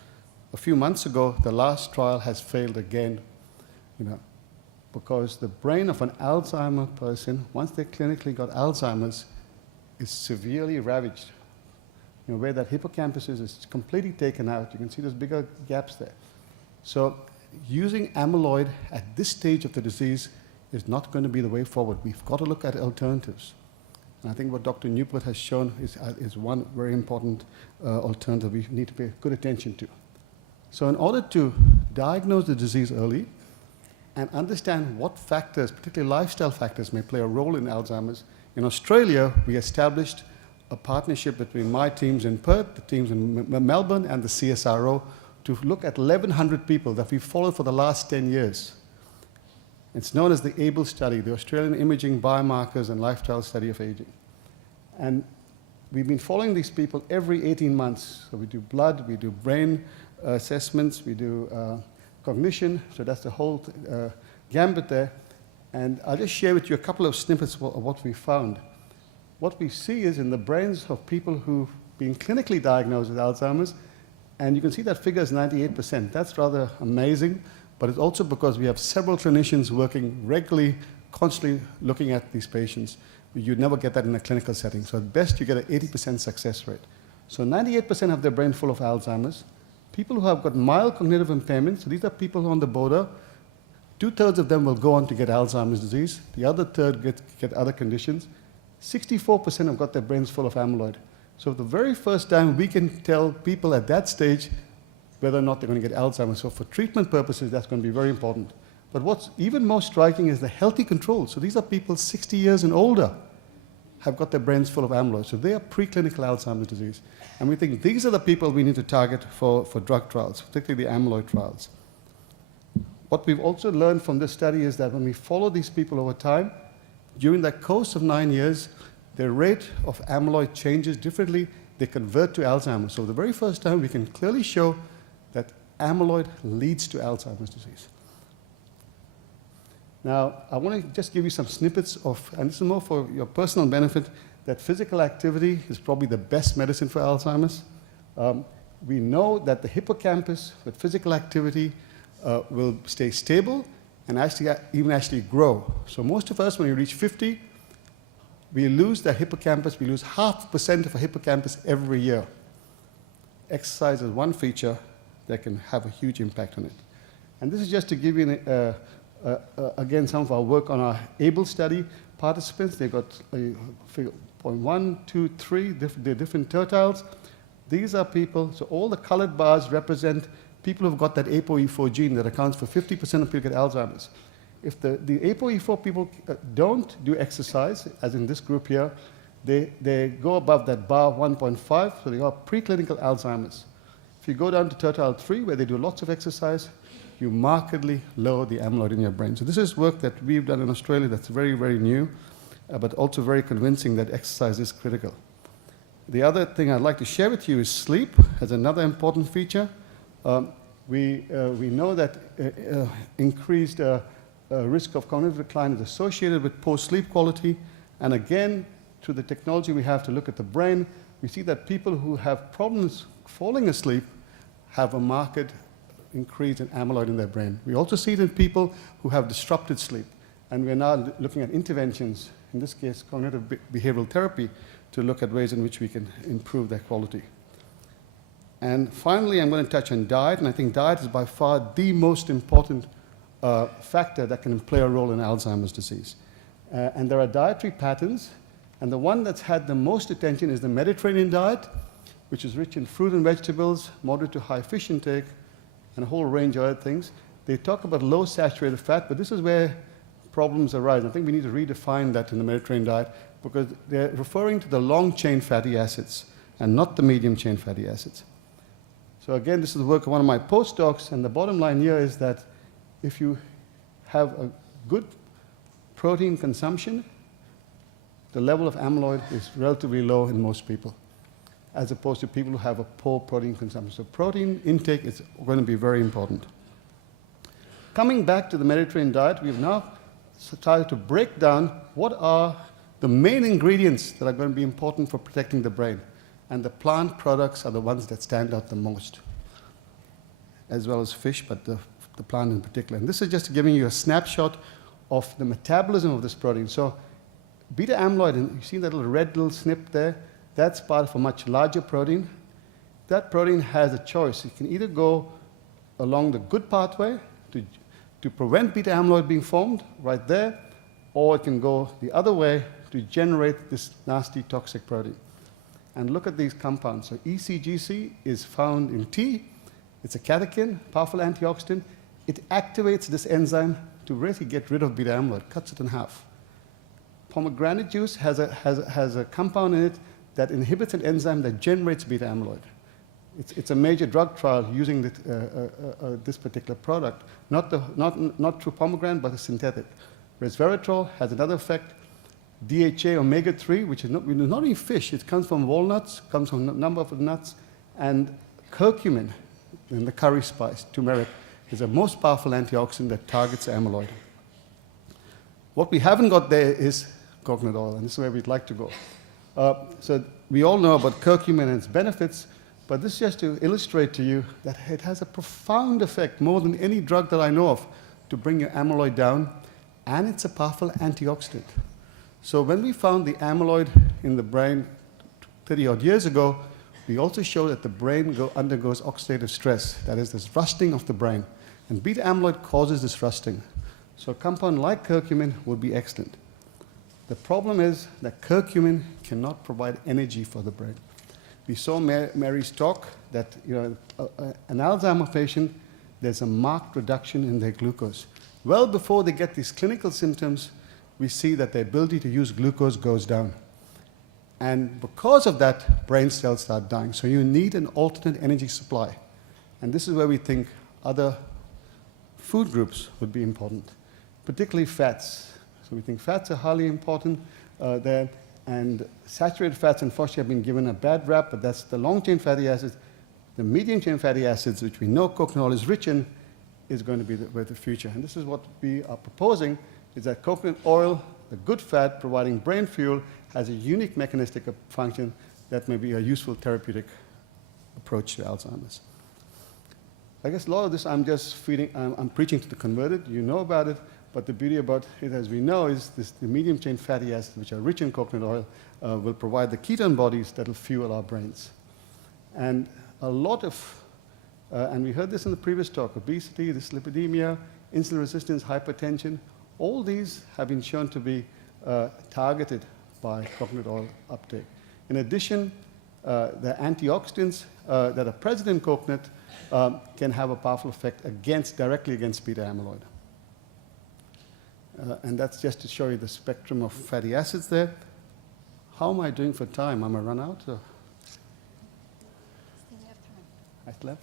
a few months ago, the last trial has failed again, because the brain of an Alzheimer person, once they clinically got Alzheimer's, is severely ravaged. Where that hippocampus is completely taken out. You can see those bigger gaps there. So using amyloid at this stage of the disease is not going to be the way forward. We've got to look at alternatives. And I think what Dr. Newport has shown is one very important alternative we need to pay good attention to. So in order to diagnose the disease early and understand what factors, particularly lifestyle factors, may play a role in Alzheimer's, in Australia, we established a partnership between my teams in Perth, the teams in Melbourne, and the CSRO to look at 1,100 people that we've followed for the last 10 years. It's known as the ABLE study, the Australian Imaging Biomarkers and Lifestyle Study of Aging. And we've been following these people every 18 months. So we do blood, we do brain assessments, we do cognition, so that's the whole gambit there. And I'll just share with you a couple of snippets of what we found. What we see is in the brains of people who've been clinically diagnosed with Alzheimer's, and you can see that figure is 98%. That's rather amazing, but it's also because we have several clinicians working regularly, constantly looking at these patients. You'd never get that in a clinical setting. So at best, you get an 80% success rate. So 98% have their brain full of Alzheimer's. People who have got mild cognitive impairment, so these are people who are on the border, 2/3 of them will go on to get Alzheimer's disease. The other third get other conditions. 64% have got their brains full of amyloid. So the very first time we can tell people at that stage whether or not they're going to get Alzheimer's. So for treatment purposes, that's going to be very important. But what's even more striking is the healthy control. So these are people 60 years and older have got their brains full of amyloid. So they are preclinical Alzheimer's disease. And we think these are the people we need to target for drug trials, particularly the amyloid trials. What we've also learned from this study is that when we follow these people over time, during that course of 9 years, their rate of amyloid changes differently. They convert to Alzheimer's. So the very first time we can clearly show that amyloid leads to Alzheimer's disease. Now, I want to just give you some snippets of, and this is more for your personal benefit, that physical activity is probably the best medicine for Alzheimer's. We know that the hippocampus with physical activity will stay stable and even actually grow. So most of us, when we reach 50, we lose the hippocampus. We lose 0.5% of a hippocampus every year. Exercise is one feature that can have a huge impact on it. And this is just to give you, again, some of our work on our ABLE study. Participants, they got a figure 0.1, 2, 3, they're different tertiles. These are people, so all the colored bars represent people who've got that ApoE4 gene that accounts for 50% of people get Alzheimer's. If the ApoE4 people don't do exercise, as in this group here, they go above that bar 1.5, so they got preclinical Alzheimer's. If you go down to tertile 3, where they do lots of exercise, you markedly lower the amyloid in your brain. So this is work that we've done in Australia that's very, very new, but also very convincing that exercise is critical. The other thing I'd like to share with you is sleep as another important feature. We know that increased risk of cognitive decline is associated with poor sleep quality. And again, through the technology we have to look at the brain, we see that people who have problems falling asleep have a marked increase in amyloid in their brain. We also see it in people who have disrupted sleep. And we're now looking at interventions, in this case, cognitive behavioral therapy, to look at ways in which we can improve their quality. And finally, I'm going to touch on diet, and I think diet is by far the most important factor that can play a role in Alzheimer's disease. And there are dietary patterns, and the one that's had the most attention is the Mediterranean diet, which is rich in fruit and vegetables, moderate to high fish intake, and a whole range of other things. They talk about low saturated fat, but this is where problems arise. I think we need to redefine that in the Mediterranean diet, because they're referring to the long-chain fatty acids and not the medium-chain fatty acids. So again, this is the work of one of my postdocs, and the bottom line here is that if you have a good protein consumption, the level of amyloid is relatively low in most people. as opposed to people who have a poor protein consumption. So protein intake is going to be very important. Coming back to the Mediterranean diet, we've now started to break down what are the main ingredients that are going to be important for protecting the brain. And the plant products are the ones that stand out the most, as well as fish, but the plant in particular. And this is just giving you a snapshot of the metabolism of this protein. So beta amyloid, and you see that red little snip there, that's part of a much larger protein. That protein has a choice. It can either go along the good pathway to prevent beta amyloid being formed right there, or it can go the other way to generate this nasty toxic protein. And look at these compounds. So ECGC is found in tea. It's a catechin, powerful antioxidant. It activates this enzyme to really get rid of beta amyloid, cuts it in half. Pomegranate juice has a compound in it that inhibits an enzyme that generates beta amyloid. It's a major drug trial using this particular product, not through pomegranate, but a synthetic. Resveratrol has another effect. DHA omega-3, which is not only fish, it comes from walnuts, comes from a number of nuts, and curcumin, in the curry spice, turmeric, is the most powerful antioxidant that targets amyloid. What we haven't got there is coconut oil, and this is where we'd like to go. So we all know about curcumin and its benefits, but this is just to illustrate to you that it has a profound effect, more than any drug that I know of, to bring your amyloid down, and it's a powerful antioxidant. So when we found the amyloid in the brain 30-odd years ago, we also showed that the brain undergoes oxidative stress, that is, this rusting of the brain. And beta amyloid causes this rusting. So a compound like curcumin would be excellent. The problem is that curcumin cannot provide energy for the brain. We saw Mary's talk that an Alzheimer's patient, there's a marked reduction in their glucose. Well before they get these clinical symptoms, we see that their ability to use glucose goes down. And because of that, brain cells start dying. So you need an alternate energy supply. And this is where we think other food groups would be important, particularly fats. So we think fats are highly important there. And saturated fats, unfortunately, have been given a bad rap, but that's the long-chain fatty acids. The medium-chain fatty acids, which we know coconut oil is rich in, is going to be the future. And this is what we are proposing, is that coconut oil, the good fat providing brain fuel, has a unique mechanistic function that may be a useful therapeutic approach to Alzheimer's. I guess a lot of this I'm just I'm preaching to the converted. You know about it, but the beauty about it, as we know, is the medium-chain fatty acids, which are rich in coconut oil, will provide the ketone bodies that will fuel our brains. And a lot of, and we heard this in the previous talk, obesity, dyslipidemia, insulin resistance, hypertension, all these have been shown to be targeted by coconut oil uptake. In addition, the antioxidants that are present in coconut can have a powerful effect directly against beta amyloid. And that's just to show you the spectrum of fatty acids there. How am I doing for time? Am I run out? Or? I still have?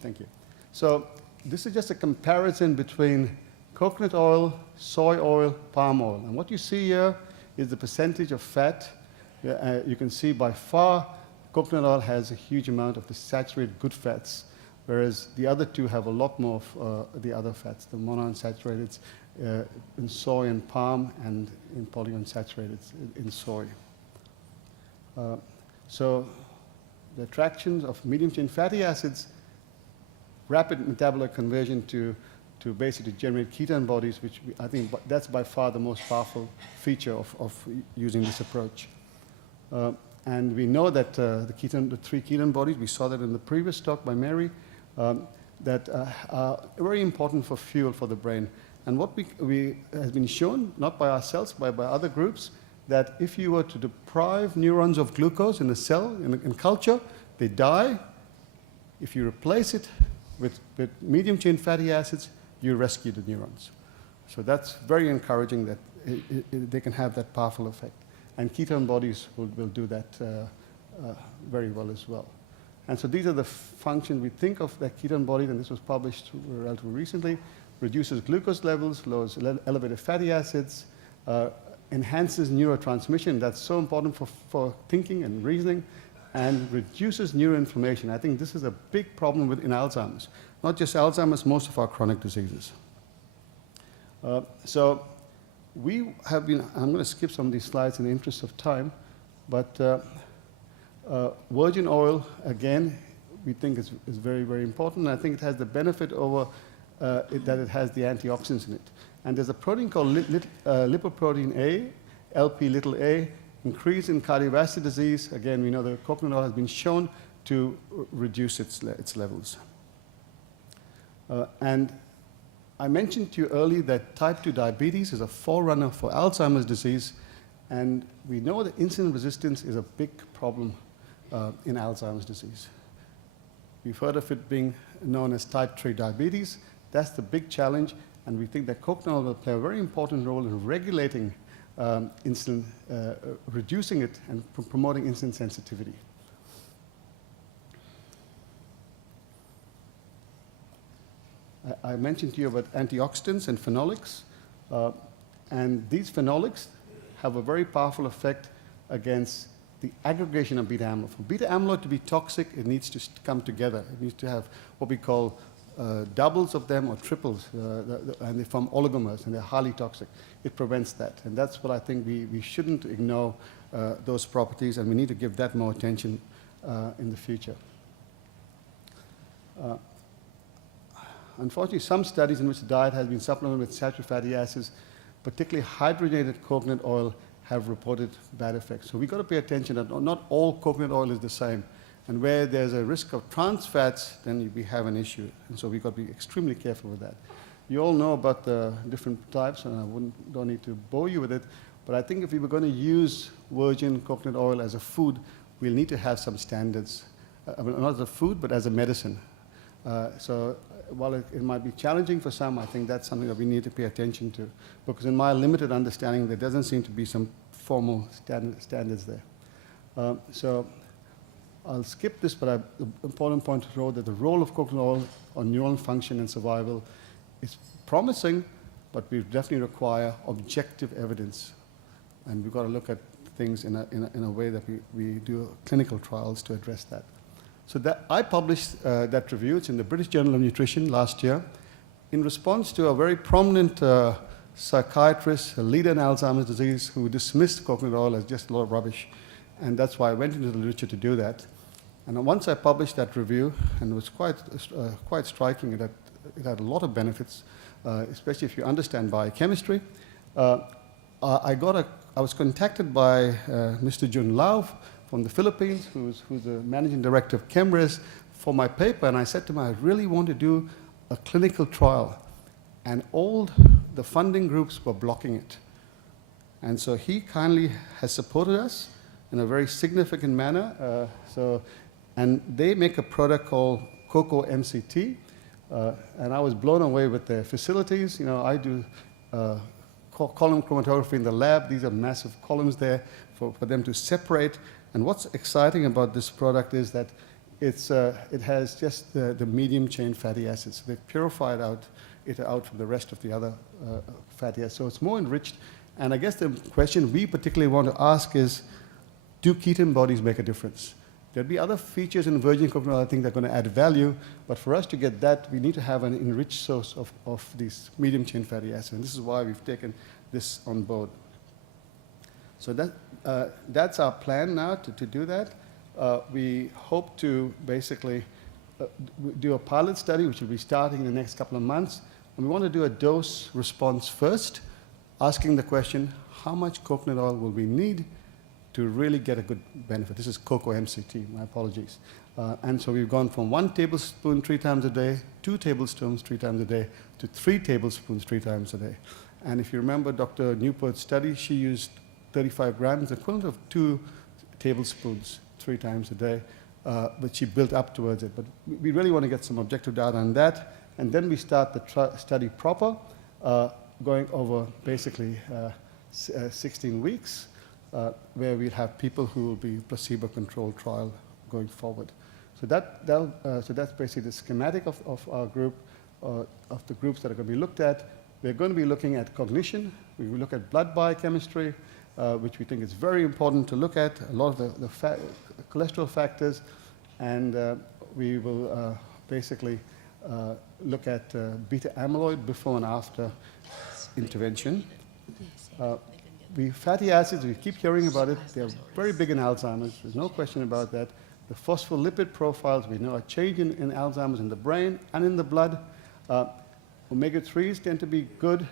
Thank you. So this is just a comparison between coconut oil, soy oil, palm oil. And what you see here is the percentage of fat. You can see by far coconut oil has a huge amount of the saturated good fats, whereas the other two have a lot more of the other fats, the monounsaturated in soy and palm, and in polyunsaturated in soy. So the attractions of medium-chain fatty acids, rapid metabolic conversion to basically generate ketone bodies, which I think that's by far the most powerful feature of using this approach. And we know that the three ketone bodies, we saw that in the previous talk by Mary, that are very important for fuel for the brain. And what has been shown, not by ourselves, but by other groups, that if you were to deprive neurons of glucose in a cell, in culture, they die. If you replace it with medium-chain fatty acids, you rescue the neurons. So that's very encouraging that they can have that powerful effect. And ketone bodies will do that very well as well. And so these are the functions we think of that ketone bodies, and this was published relatively recently, reduces glucose levels, lowers elevated fatty acids, enhances neurotransmission. That's so important for thinking and reasoning. and reduces neuroinflammation. I think this is a big problem in Alzheimer's. Not just Alzheimer's, most of our chronic diseases. So we have been, I'm going to skip some of these slides in the interest of time, but virgin oil, again, we think is very, very important. I think it has the benefit over that it has the antioxidants in it. And there's a protein called lipoprotein A, LP little a, increase in cardiovascular disease. Again, we know that coconut oil has been shown to reduce its levels. And I mentioned to you earlier that type 2 diabetes is a forerunner for Alzheimer's disease, and we know that insulin resistance is a big problem in Alzheimer's disease. We've heard of it being known as type 3 diabetes. That's the big challenge, and we think that coconut oil will play a very important role in regulating insulin, reducing it, and promoting insulin sensitivity. I mentioned to you about antioxidants and phenolics, and these phenolics have a very powerful effect against the aggregation of beta amyloid. For beta amyloid to be toxic, it needs to come together. It needs to have what we call doubles of them or triples, and they form oligomers, and they're highly toxic. It prevents that, and that's what I think we shouldn't ignore those properties, and we need to give that more attention in the future. Unfortunately, some studies in which the diet has been supplemented with saturated fatty acids, particularly hydrogenated coconut oil, have reported bad effects. So we've got to pay attention that not all coconut oil is the same. And where there's a risk of trans fats, then we have an issue. And so we've got to be extremely careful with that. You all know about the different types, and I don't need to bore you with it. But I think if we were going to use virgin coconut oil as a food, we'll need to have some standards. Not as a food, but as a medicine. So while it might be challenging for some, I think that's something that we need to pay attention to. Because in my limited understanding, there doesn't seem to be some formal standards there. So I'll skip this, but the important point to note that the role of coconut oil on neural function and survival is promising, but we definitely require objective evidence. And we've got to look at things in a way that we do clinical trials to address that. So I published that review. It's in the British Journal of Nutrition last year in response to a very prominent psychiatrist, a leader in Alzheimer's disease, who dismissed coconut oil as just a lot of rubbish. And that's why I went into the literature to do that. And once I published that review, and it was quite striking that it had a lot of benefits, especially if you understand biochemistry. I was contacted by Mr. Jun Lau from the Philippines, who's the managing director of ChemRes, for my paper, and I said to him, I really want to do a clinical trial. And all the funding groups were blocking it. And so he kindly has supported us in a very significant manner. And they make a product called ICCO2017, and I was blown away with their facilities. You know, I do column chromatography in the lab. These are massive columns there for them to separate. And what's exciting about this product is that it has just the medium chain fatty acids. They've purified it out from the rest of the other fatty acids. So it's more enriched. And I guess the question we particularly want to ask is, do ketone bodies make a difference? There'll be other features in virgin coconut oil I think that are going to add value, but for us to get that, we need to have an enriched source of these medium chain fatty acids. And this is why we've taken this on board. So that's our plan now to do that. We hope to basically do a pilot study, which will be starting in the next couple of months. And we want to do a dose response first, asking the question, how much coconut oil will we need to really get a good benefit? This is ICCO2017, my apologies. And so we've gone from 1 tablespoon 3 times a day, 2 tablespoons 3 times a day, to 3 tablespoons 3 times a day. And if you remember Dr. Newport's study, she used 35 grams, equivalent of 2 tablespoons 3 times a day, but she built up towards it. But we really want to get some objective data on that, and then we start the study proper, going over basically 16 weeks, where we'll have people who will be placebo-controlled trial going forward. So that's basically the schematic of our group, of the groups that are going to be looked at. We're going to be looking at cognition. We will look at blood biochemistry, which we think is very important to look at, a lot of the cholesterol factors, and we will basically look at beta amyloid before and after intervention. Fatty acids, we keep hearing about it, they're very big in Alzheimer's, there's no question about that. The phospholipid profiles, we know a change in Alzheimer's in the brain and in the blood. Omega-3s tend to be good,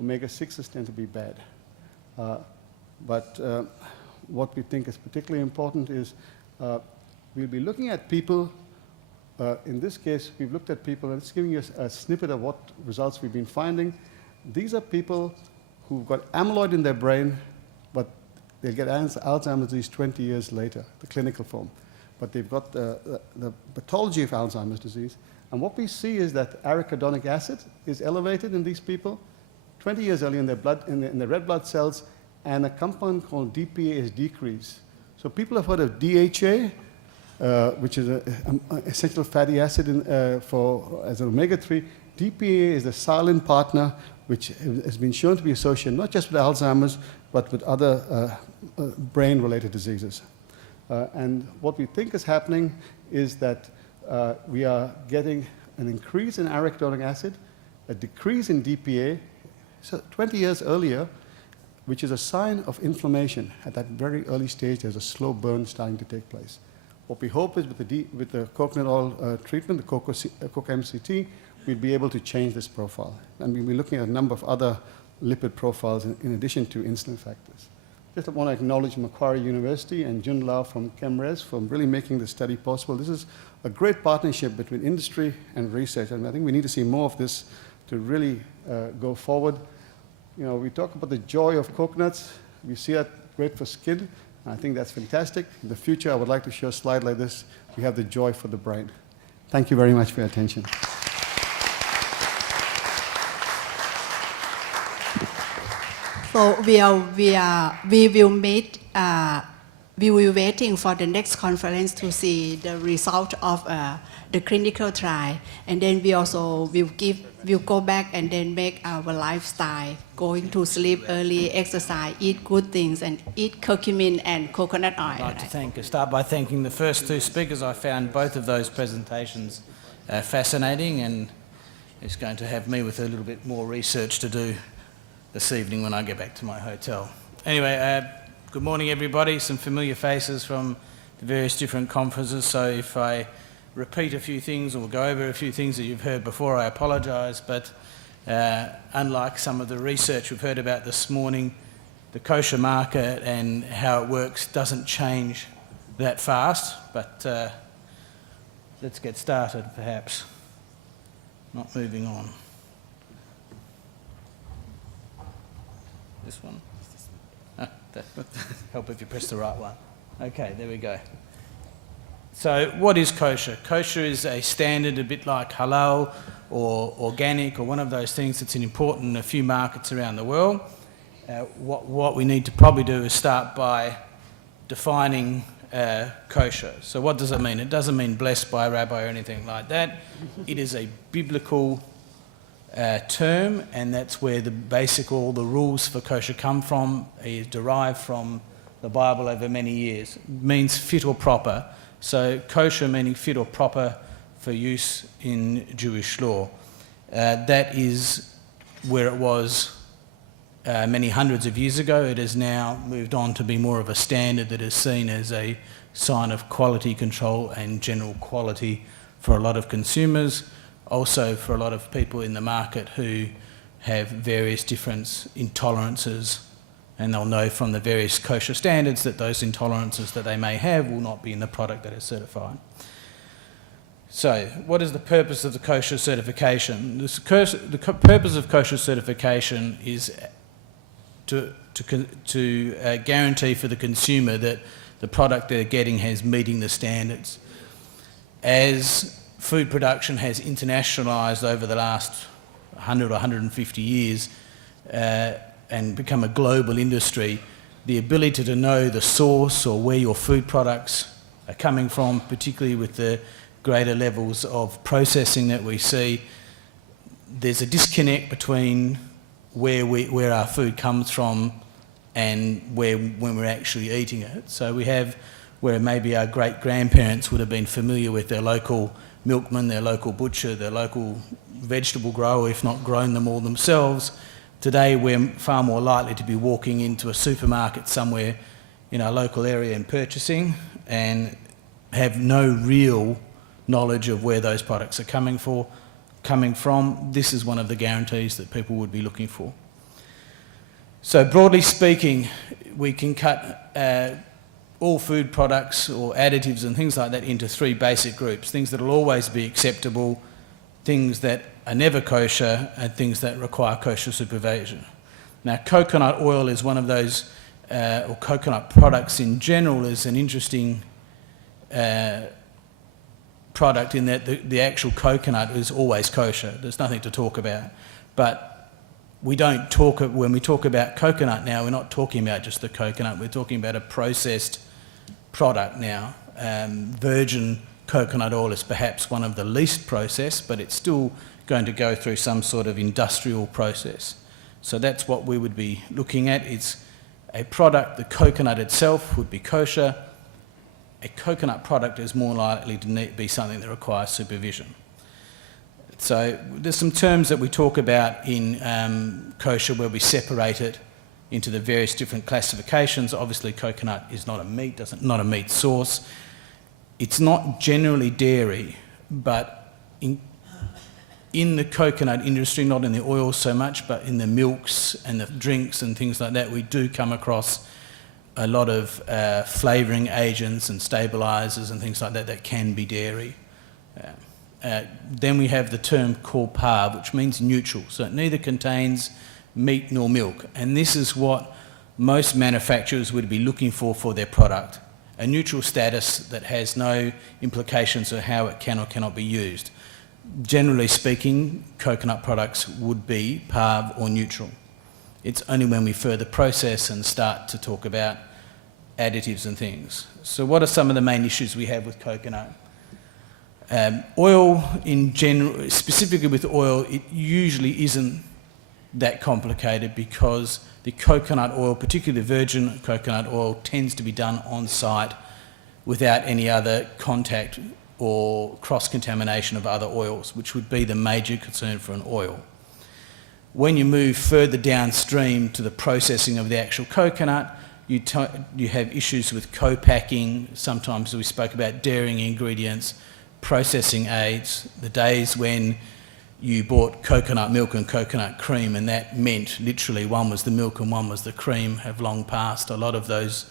omega-6s tend to be bad. But what we think is particularly important is we'll be looking at people. In this case, we've looked at people, and it's giving you a snippet of what results we've been finding. These are people who've got amyloid in their brain, but they'll get Alzheimer's disease 20 years later, the clinical form. But they've got the pathology of Alzheimer's disease. And what we see is that arachidonic acid is elevated in these people 20 years early in their blood, in the red blood cells, and a compound called DPA is decreased. So people have heard of DHA, which is an essential fatty acid as an omega-3. DPA is the silent partner, which has been shown to be associated not just with Alzheimer's, but with other brain-related diseases. And what we think is happening is that we are getting an increase in arachidonic acid, a decrease in DPA, so 20 years earlier, which is a sign of inflammation. At that very early stage, there's a slow burn starting to take place. What we hope is with the coconut oil treatment, the CocoMCT, we'll be able to change this profile. And we'll be looking at a number of other lipid profiles in addition to insulin factors. Just want to acknowledge Macquarie University and Jun Lau from ChemRes for really making this study possible. This is a great partnership between industry and research, and I think we need to see more of this to really go forward. You know, we talk about the joy of coconuts. We see that great for skin. I think that's fantastic. In the future, I would like to show a slide like this. We have the joy for the brain. Thank you very much for your attention. So we will meet. We will waiting for the next conference to see the result of the clinical trial, and then we also will go back and then make our lifestyle, going to sleep early, exercise, eat good things, and eat curcumin and coconut oil. I'd like to start by thanking the first two speakers. I found both of those presentations fascinating, and it's going to have me with a little bit more research to do this evening when I get back to my hotel. Anyway, good morning everybody. Some familiar faces from the various different conferences, so if I repeat a few things or go over a few things that you've heard before, I apologise, but unlike some of the research we've heard about this morning, the kosher market and how it works doesn't change that fast, but let's get started perhaps. Not moving on. This one? That would help if you press the right one. Okay, there we go. So what is kosher? Kosher is a standard a bit like halal or organic or one of those things that's important in a few markets around the world. What we need to probably do is start by defining kosher. So what does it mean? It doesn't mean blessed by a rabbi or anything like that. It is a biblical term, and that's where all the rules for kosher come from, is derived from the Bible over many years. It means fit or proper. So kosher meaning fit or proper for use in Jewish law. That is where it was many hundreds of years ago. It has now moved on to be more of a standard that is seen as a sign of quality control and general quality for a lot of consumers, also for a lot of people in the market who have various different intolerances, and they'll know from the various kosher standards that those intolerances that they may have will not be in the product that is certified. So, what is the purpose of the kosher certification? The purpose of kosher certification is to guarantee for the consumer that the product they're getting has meeting the standards. As food production has internationalised over the last 100 or 150 years and become a global industry, the ability to know the source or where your food products are coming from, particularly with the greater levels of processing that we see, there's a disconnect between where our food comes from and when we're actually eating it. So we have where maybe our great-grandparents would have been familiar with their local milkman, their local butcher, their local vegetable grower, if not grown them all themselves. Today we're far more likely to be walking into a supermarket somewhere in our local area and purchasing, and have no real knowledge of where those products are coming from. This is one of the guarantees that people would be looking for. So broadly speaking, we can cut all food products or additives and things like that into three basic groups: things that will always be acceptable, things that are never kosher, and things that require kosher supervision. Now, coconut oil is one of those, or coconut products in general is an interesting product in that the actual coconut is always kosher. There's nothing to talk about. But we don't talk, when we talk about coconut now, we're not talking about just the coconut, we're talking about a processed product now. Virgin coconut oil is perhaps one of the least processed, but it's still going to go through some sort of industrial process. So that's what we would be looking at. It's a product, the coconut itself would be kosher. A coconut product is more likely to be something that requires supervision. So there's some terms that we talk about in kosher where we separate it into the various different classifications. Obviously, coconut is not a meat, not a meat source. It's not generally dairy, but in the coconut industry, not in the oil so much, but in the milks and the drinks and things like that, we do come across a lot of flavouring agents and stabilisers and things like that that can be dairy. Then we have the term called parv, which means neutral. So it neither contains meat nor milk. And this is what most manufacturers would be looking for their product. A neutral status that has no implications of how it can or cannot be used. Generally speaking, coconut products would be parv or neutral. It's only when we further process and start to talk about additives and things. So what are some of the main issues we have with coconut? Oil in general, specifically with oil, it usually isn't that complicated because the coconut oil, particularly the virgin coconut oil, tends to be done on site without any other contact or cross-contamination of other oils, which would be the major concern for an oil. When you move further downstream to the processing of the actual coconut, you have issues with co-packing. Sometimes we spoke about dairying ingredients, processing aids, the days when you bought coconut milk and coconut cream and that meant literally one was the milk and one was the cream have long passed. A lot of those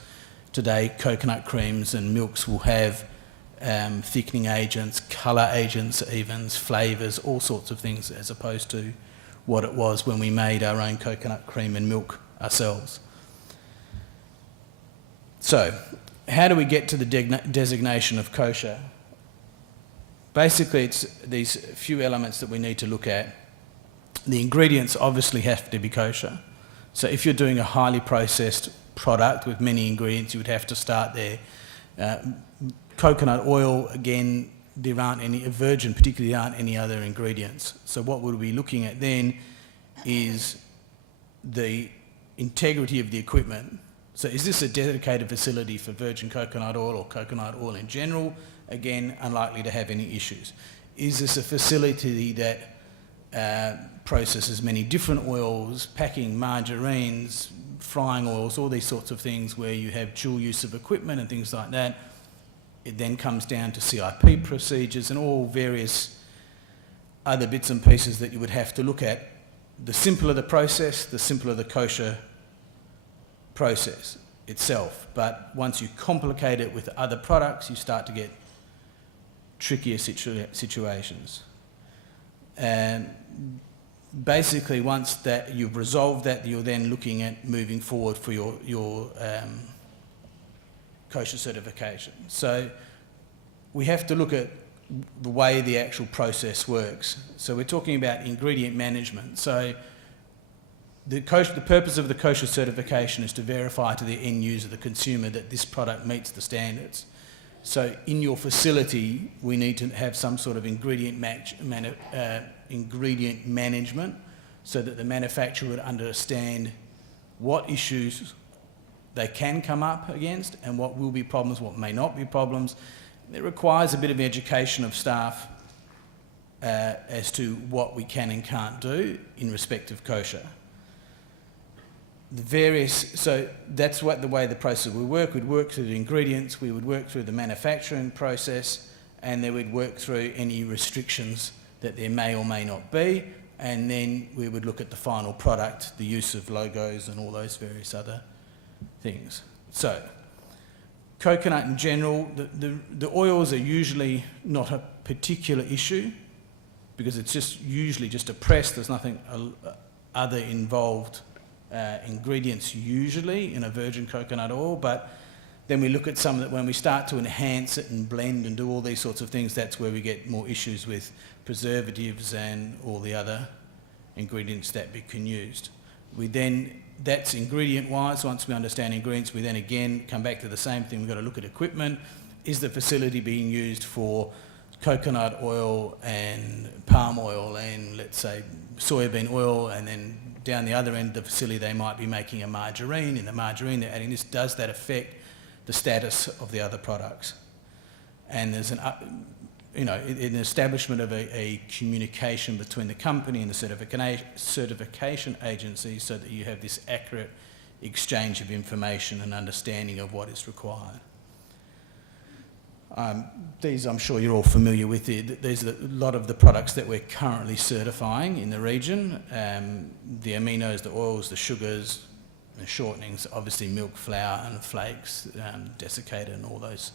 today coconut creams and milks will have thickening agents, colour agents even, flavours, all sorts of things as opposed to what it was when we made our own coconut cream and milk ourselves. So, how do we get to the designation of kosher? Basically, it's these few elements that we need to look at. The ingredients obviously have to be kosher. So if you're doing a highly processed product with many ingredients, you would have to start there. Coconut oil, again, there aren't any, virgin particularly, aren't any other ingredients. So what we'll be looking at then is the integrity of the equipment. So is this a dedicated facility for virgin coconut oil or coconut oil in general? Again, unlikely to have any issues. Is this a facility that processes many different oils, packing margarines, frying oils, all these sorts of things where you have dual use of equipment and things like that? It then comes down to CIP procedures and all various other bits and pieces that you would have to look at. The simpler the process, the simpler the kosher process itself. But once you complicate it with other products, you start to get trickier situations. And basically, once that you've resolved that, you're then looking at moving forward for your kosher certification. So we have to look at the way the actual process works. So we're talking about ingredient management. So the purpose of the kosher certification is to verify to the end user, the consumer, that this product meets the standards. So in your facility, we need to have some sort of ingredient management so that the manufacturer would understand what issues they can come up against and what will be problems, what may not be problems. It requires a bit of education of staff as to what we can and can't do in respect of kosher. So that's the way the process would work. We'd work through the ingredients, we would work through the manufacturing process, and then we'd work through any restrictions that there may or may not be, and then we would look at the final product, the use of logos and all those various other things. So, coconut in general, the oils are usually not a particular issue because it's just usually just a press, there's nothing other involved ingredients usually in a virgin coconut oil, but then we look at some that when we start to enhance it and blend and do all these sorts of things, that's where we get more issues with preservatives and all the other ingredients that we can use. That's ingredient-wise. Once we understand ingredients, we then again come back to the same thing. We've got to look at equipment. Is the facility being used for coconut oil and palm oil and, let's say, soybean oil, and then down the other end of the facility they might be making a margarine. In the margarine they're adding this. Does that affect the status of the other products? And there's an establishment of a communication between the company and the certification agency so that you have this accurate exchange of information and understanding of what is required. These I'm sure you're all familiar with. These are a lot of the products that we're currently certifying in the region. The aminos, the oils, the sugars, the shortenings, obviously milk, flour and flakes, desiccated and all those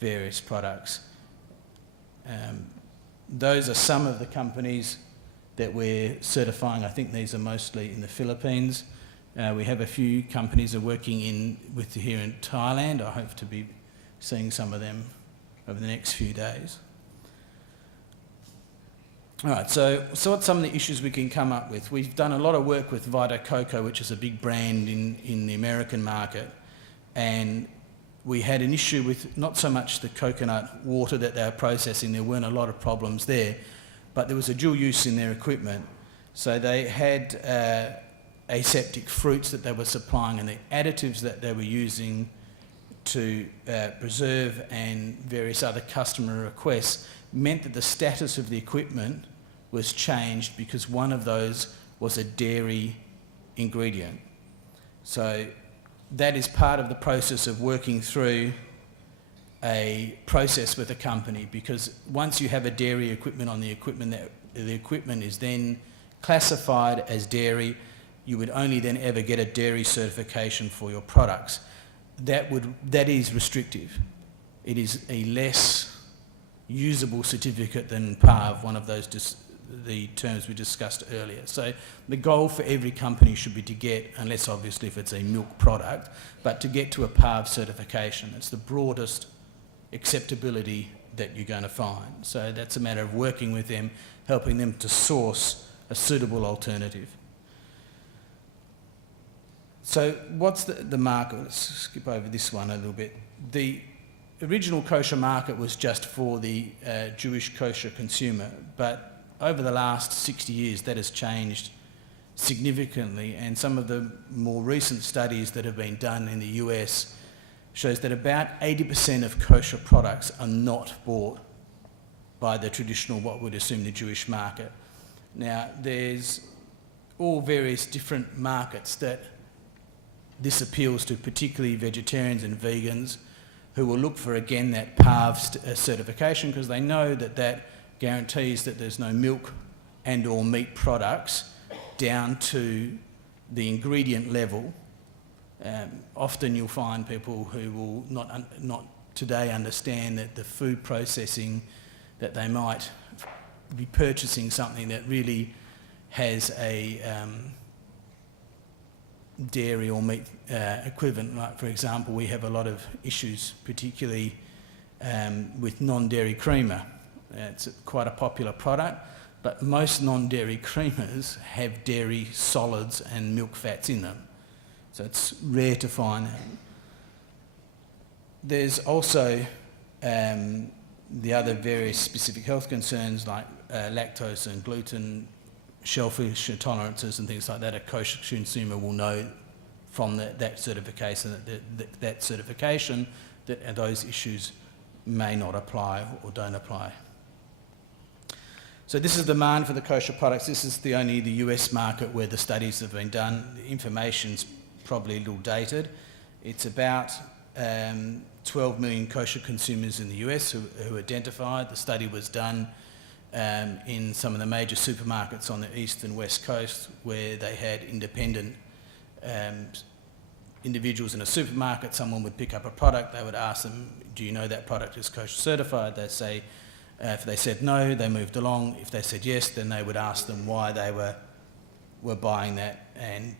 various products. Those are some of the companies that we're certifying. I think these are mostly in the Philippines. We have a few companies are working here in Thailand. I hope to be seeing some of them over the next few days. All right, so what's some of the issues we can come up with? We've done a lot of work with Vita Coco, which is a big brand in the American market, and we had an issue with not so much the coconut water that they were processing. There weren't a lot of problems there, but there was a dual use in their equipment. So they had aseptic fruits that they were supplying, and the additives that they were using to preserve and various other customer requests meant that the status of the equipment was changed because one of those was a dairy ingredient. So that is part of the process of working through a process with a company, because once you have a dairy equipment on the equipment, the equipment is then classified as dairy, you would only then ever get a dairy certification for your products. That is restrictive. It is a less usable certificate than PAV, one of those the terms we discussed earlier. So the goal for every company should be to get, unless obviously if it's a milk product, but to get to a PAV certification. It's the broadest acceptability that you're going to find. So that's a matter of working with them, helping them to source a suitable alternative. So what's the market? Let's skip over this one a little bit. The original kosher market was just for the Jewish kosher consumer, but over the last 60 years that has changed significantly, and some of the more recent studies that have been done in the US shows that about 80% of kosher products are not bought by the traditional, what we'd assume, the Jewish market. Now, there's all various different markets that this appeals to, particularly vegetarians and vegans, who will look for, again, that PAV certification, because they know that that guarantees that there's no milk and or meat products down to the ingredient level. Often you'll find people who will not today understand that the food processing, that they might be purchasing something that really has a dairy or meat equivalent. Like, for example, we have a lot of issues, particularly with non-dairy creamer. It's quite a popular product, but most non-dairy creamers have dairy solids and milk fats in them. So it's rare to find that. There's also the other various specific health concerns like lactose and gluten, shellfish tolerances and things like that. A kosher consumer will know from that certification, that certification, that those issues may not apply or don't apply. So this is demand for the kosher products. This is only the US market where the studies have been done. The information's probably a little dated. It's about 12 million kosher consumers in the US who identified. The study was done in some of the major supermarkets on the east and west coast, where they had independent individuals in a supermarket. Someone would pick up a product, they would ask them, do you know that product is kosher certified? They'd say, if they said no, they moved along. If they said yes, then they would ask them why they were buying that, and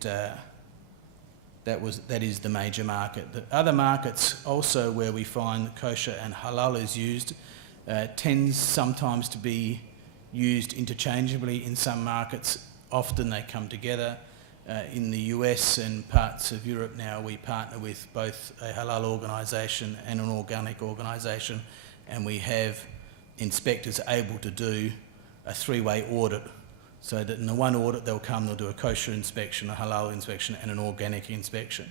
that is the major market. The other markets also where we find kosher and halal is used tends sometimes to be used interchangeably in some markets. Often they come together. In the US and parts of Europe now, we partner with both a halal organisation and an organic organisation, and we have inspectors able to do a three-way audit, so that in the one audit they'll do a kosher inspection, a halal inspection and an organic inspection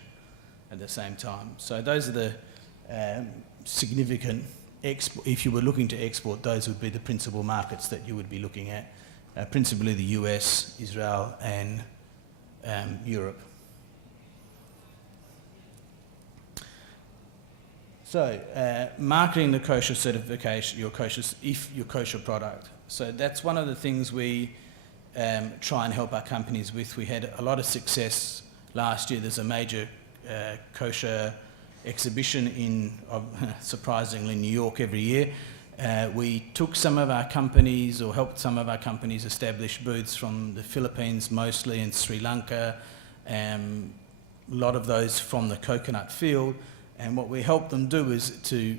at the same time. So those are the significant, if you were looking to export, those would be the principal markets that you would be looking at, principally the US, Israel and Europe. So, marketing the kosher certification, your kosher product. So that's one of the things we try and help our companies with. We had a lot of success last year. There's a major kosher exhibition surprisingly, New York every year. We took some of our companies, or helped some of our companies establish booths from the Philippines mostly, and Sri Lanka, a lot of those from the coconut field. And what we help them do is to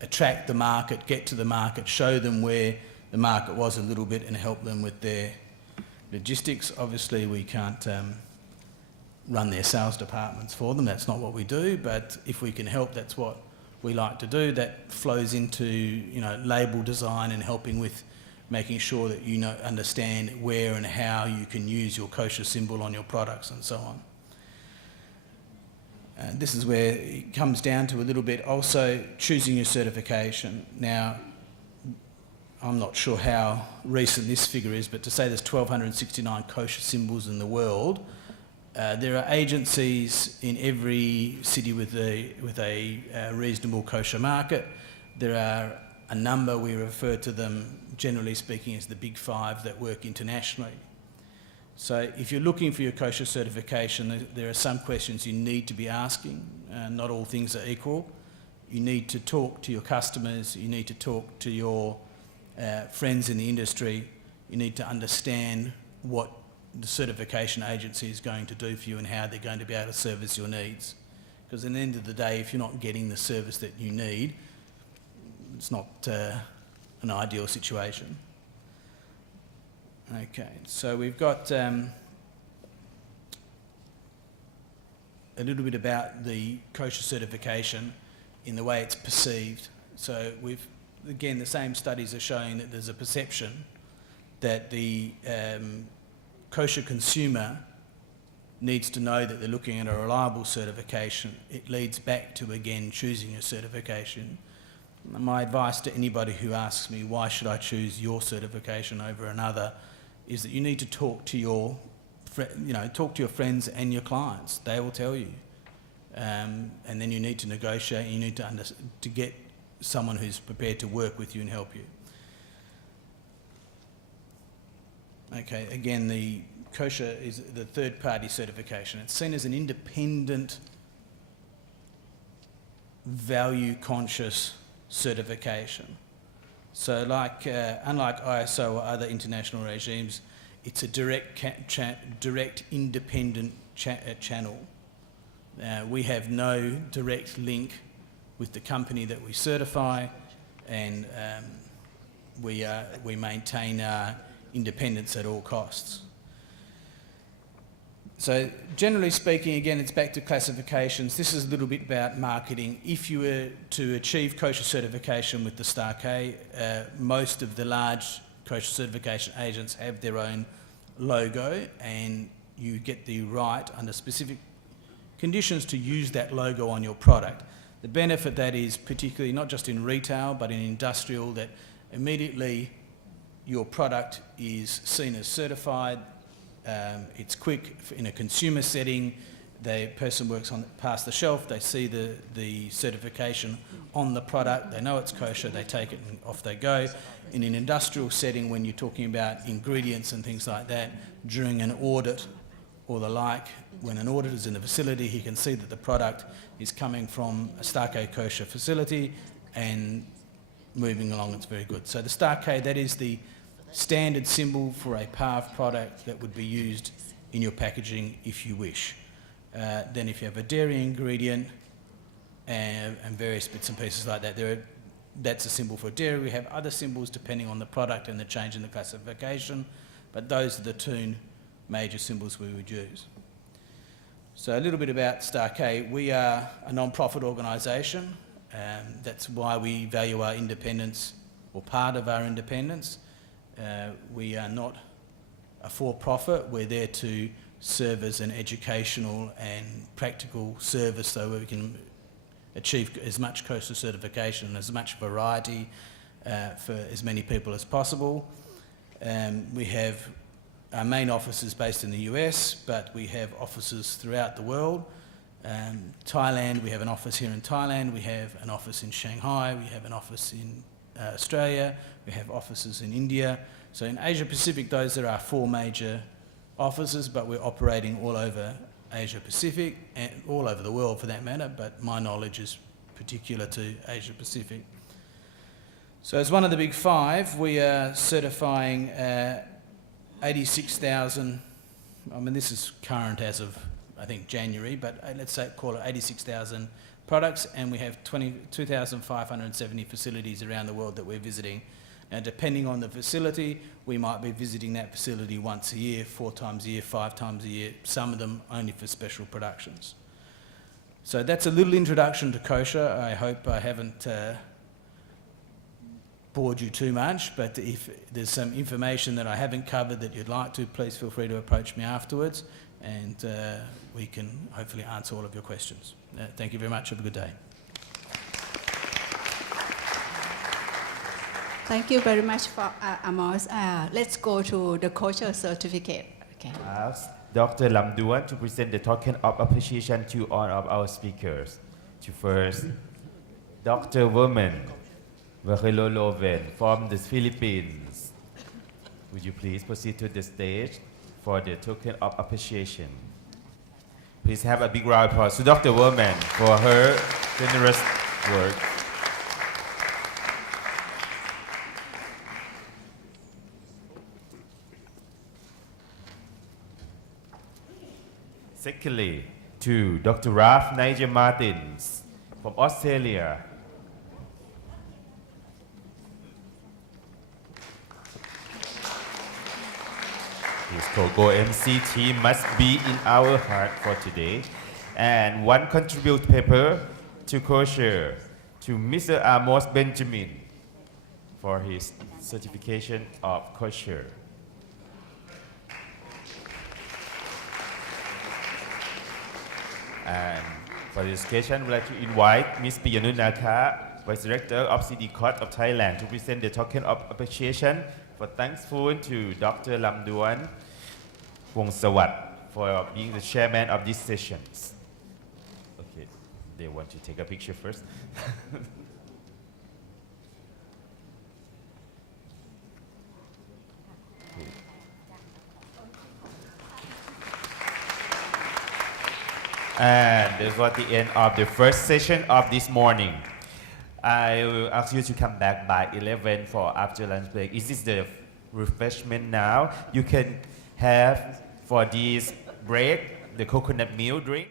attract the market, get to the market, show them where the market was a little bit, and help them with their logistics. Obviously, we can't run their sales departments for them. That's not what we do. But if we can help, that's what we like to do. That flows into label design and helping with making sure that understand where and how you can use your kosher symbol on your products and so on. This is where it comes down to a little bit also choosing your certification. Now, I'm not sure how recent this figure is, but to say there's 1,269 kosher symbols in the world, there are agencies in every city with a reasonable kosher market. There are a number, we refer to them generally speaking as the big five, that work internationally. So if you're looking for your kosher certification, there are some questions you need to be asking. Not all things are equal. You need to talk to your customers. You need to talk to your friends in the industry. You need to understand what the certification agency is going to do for you and how they're going to be able to service your needs. Because at the end of the day, if you're not getting the service that you need, it's not an ideal situation. Okay, so we've got a little bit about the kosher certification in the way it's perceived. So again, the same studies are showing that there's a perception that the kosher consumer needs to know that they're looking at a reliable certification. It leads back to, again, choosing a certification. My advice to anybody who asks me, why should I choose your certification over another, is that you need to talk to your friends and your clients. They will tell you. And then you need to negotiate, and you need to get someone who's prepared to work with you and help you. Okay, again, the kosher is the third-party certification. It's seen as an independent, value-conscious certification. So unlike ISO or other international regimes, it's a direct independent channel. We have no direct link with the company that we certify, and we maintain our independence at all costs. So generally speaking, again, it's back to classifications. This is a little bit about marketing. If you were to achieve kosher certification with the Star K, most of the large kosher certification agents have their own logo, and you get the right under specific conditions to use that logo on your product. The benefit that is particularly not just in retail but in industrial, that immediately your product is seen as certified, it's quick in a consumer setting, the person works on past the shelf, they see the certification on the product, they know it's kosher, they take it and off they go. In an industrial setting, when you're talking about ingredients and things like that, during an audit or the like, when an auditor is in the facility, he can see that the product is coming from a Star K kosher facility and moving along, it's very good. So the Star K, that is the standard symbol for a PAV product that would be used in your packaging if you wish. Then if you have a dairy ingredient and various bits and pieces like that, that's a symbol for dairy. We have other symbols depending on the product and the change in the classification, but those are the two major symbols we would use. So a little bit about Star K. We are a non-profit organisation. That's why we value our independence, or part of our independence. We are not a for-profit. We're there to serve as an educational and practical service so we can achieve as much kosher certification and as much variety for as many people as possible. We have our main office is based in the US, but we have offices throughout the world. Thailand, we have an office here in Thailand, we have an office in Shanghai, we have an office in Australia, we have offices in India. So in Asia Pacific, those are our 4 major offices, but we're operating all over Asia Pacific and all over the world for that matter, but my knowledge is particular to Asia Pacific. So as one of the big 5, we are certifying 86,000, I mean this is current as of I think January, but let's say call it 86,000 products, and we have 2,570 facilities around the world that we're visiting. Now depending on the facility, we might be visiting that facility once a year, 4 times a year, 5 times a year, some of them only for special productions. So that's a little introduction to kosher. I hope I haven't bored you too much, but if there's some information that I haven't covered that you'd like to, please feel free to approach me afterwards, and we can hopefully answer all of your questions. Thank you very much. Have a good day. Thank you very much for Amos. Let's go to the kosher certificate. Okay. Ask Dr. Lamduan to present the token of appreciation to all of our speakers. To first, Dr. Verman Loven from the Philippines. Would you please proceed to the stage for the token of appreciation? Please have a big round of applause to Dr. Verman for her generous work. Secondly, to Dr. Ralph Nigel Martins from Australia. His Coco MC team must be in our heart for today. And one contribute paper to kosher to Mr. Amos Benjamin for his certification of kosher. And for the discussion, we'd like to invite Ms. Piyanut Naka, Vice Director of ICCO of Thailand, to present the token of appreciation for thankful to Dr. Lamduan Wongsawat for being the chairman of these sessions. Okay, they want to take a picture first. And this was the end of the first session of this morning. I will ask you to come back by 11 for after lunch break. Is this the refreshment now? You can have for this break the coconut milk drink.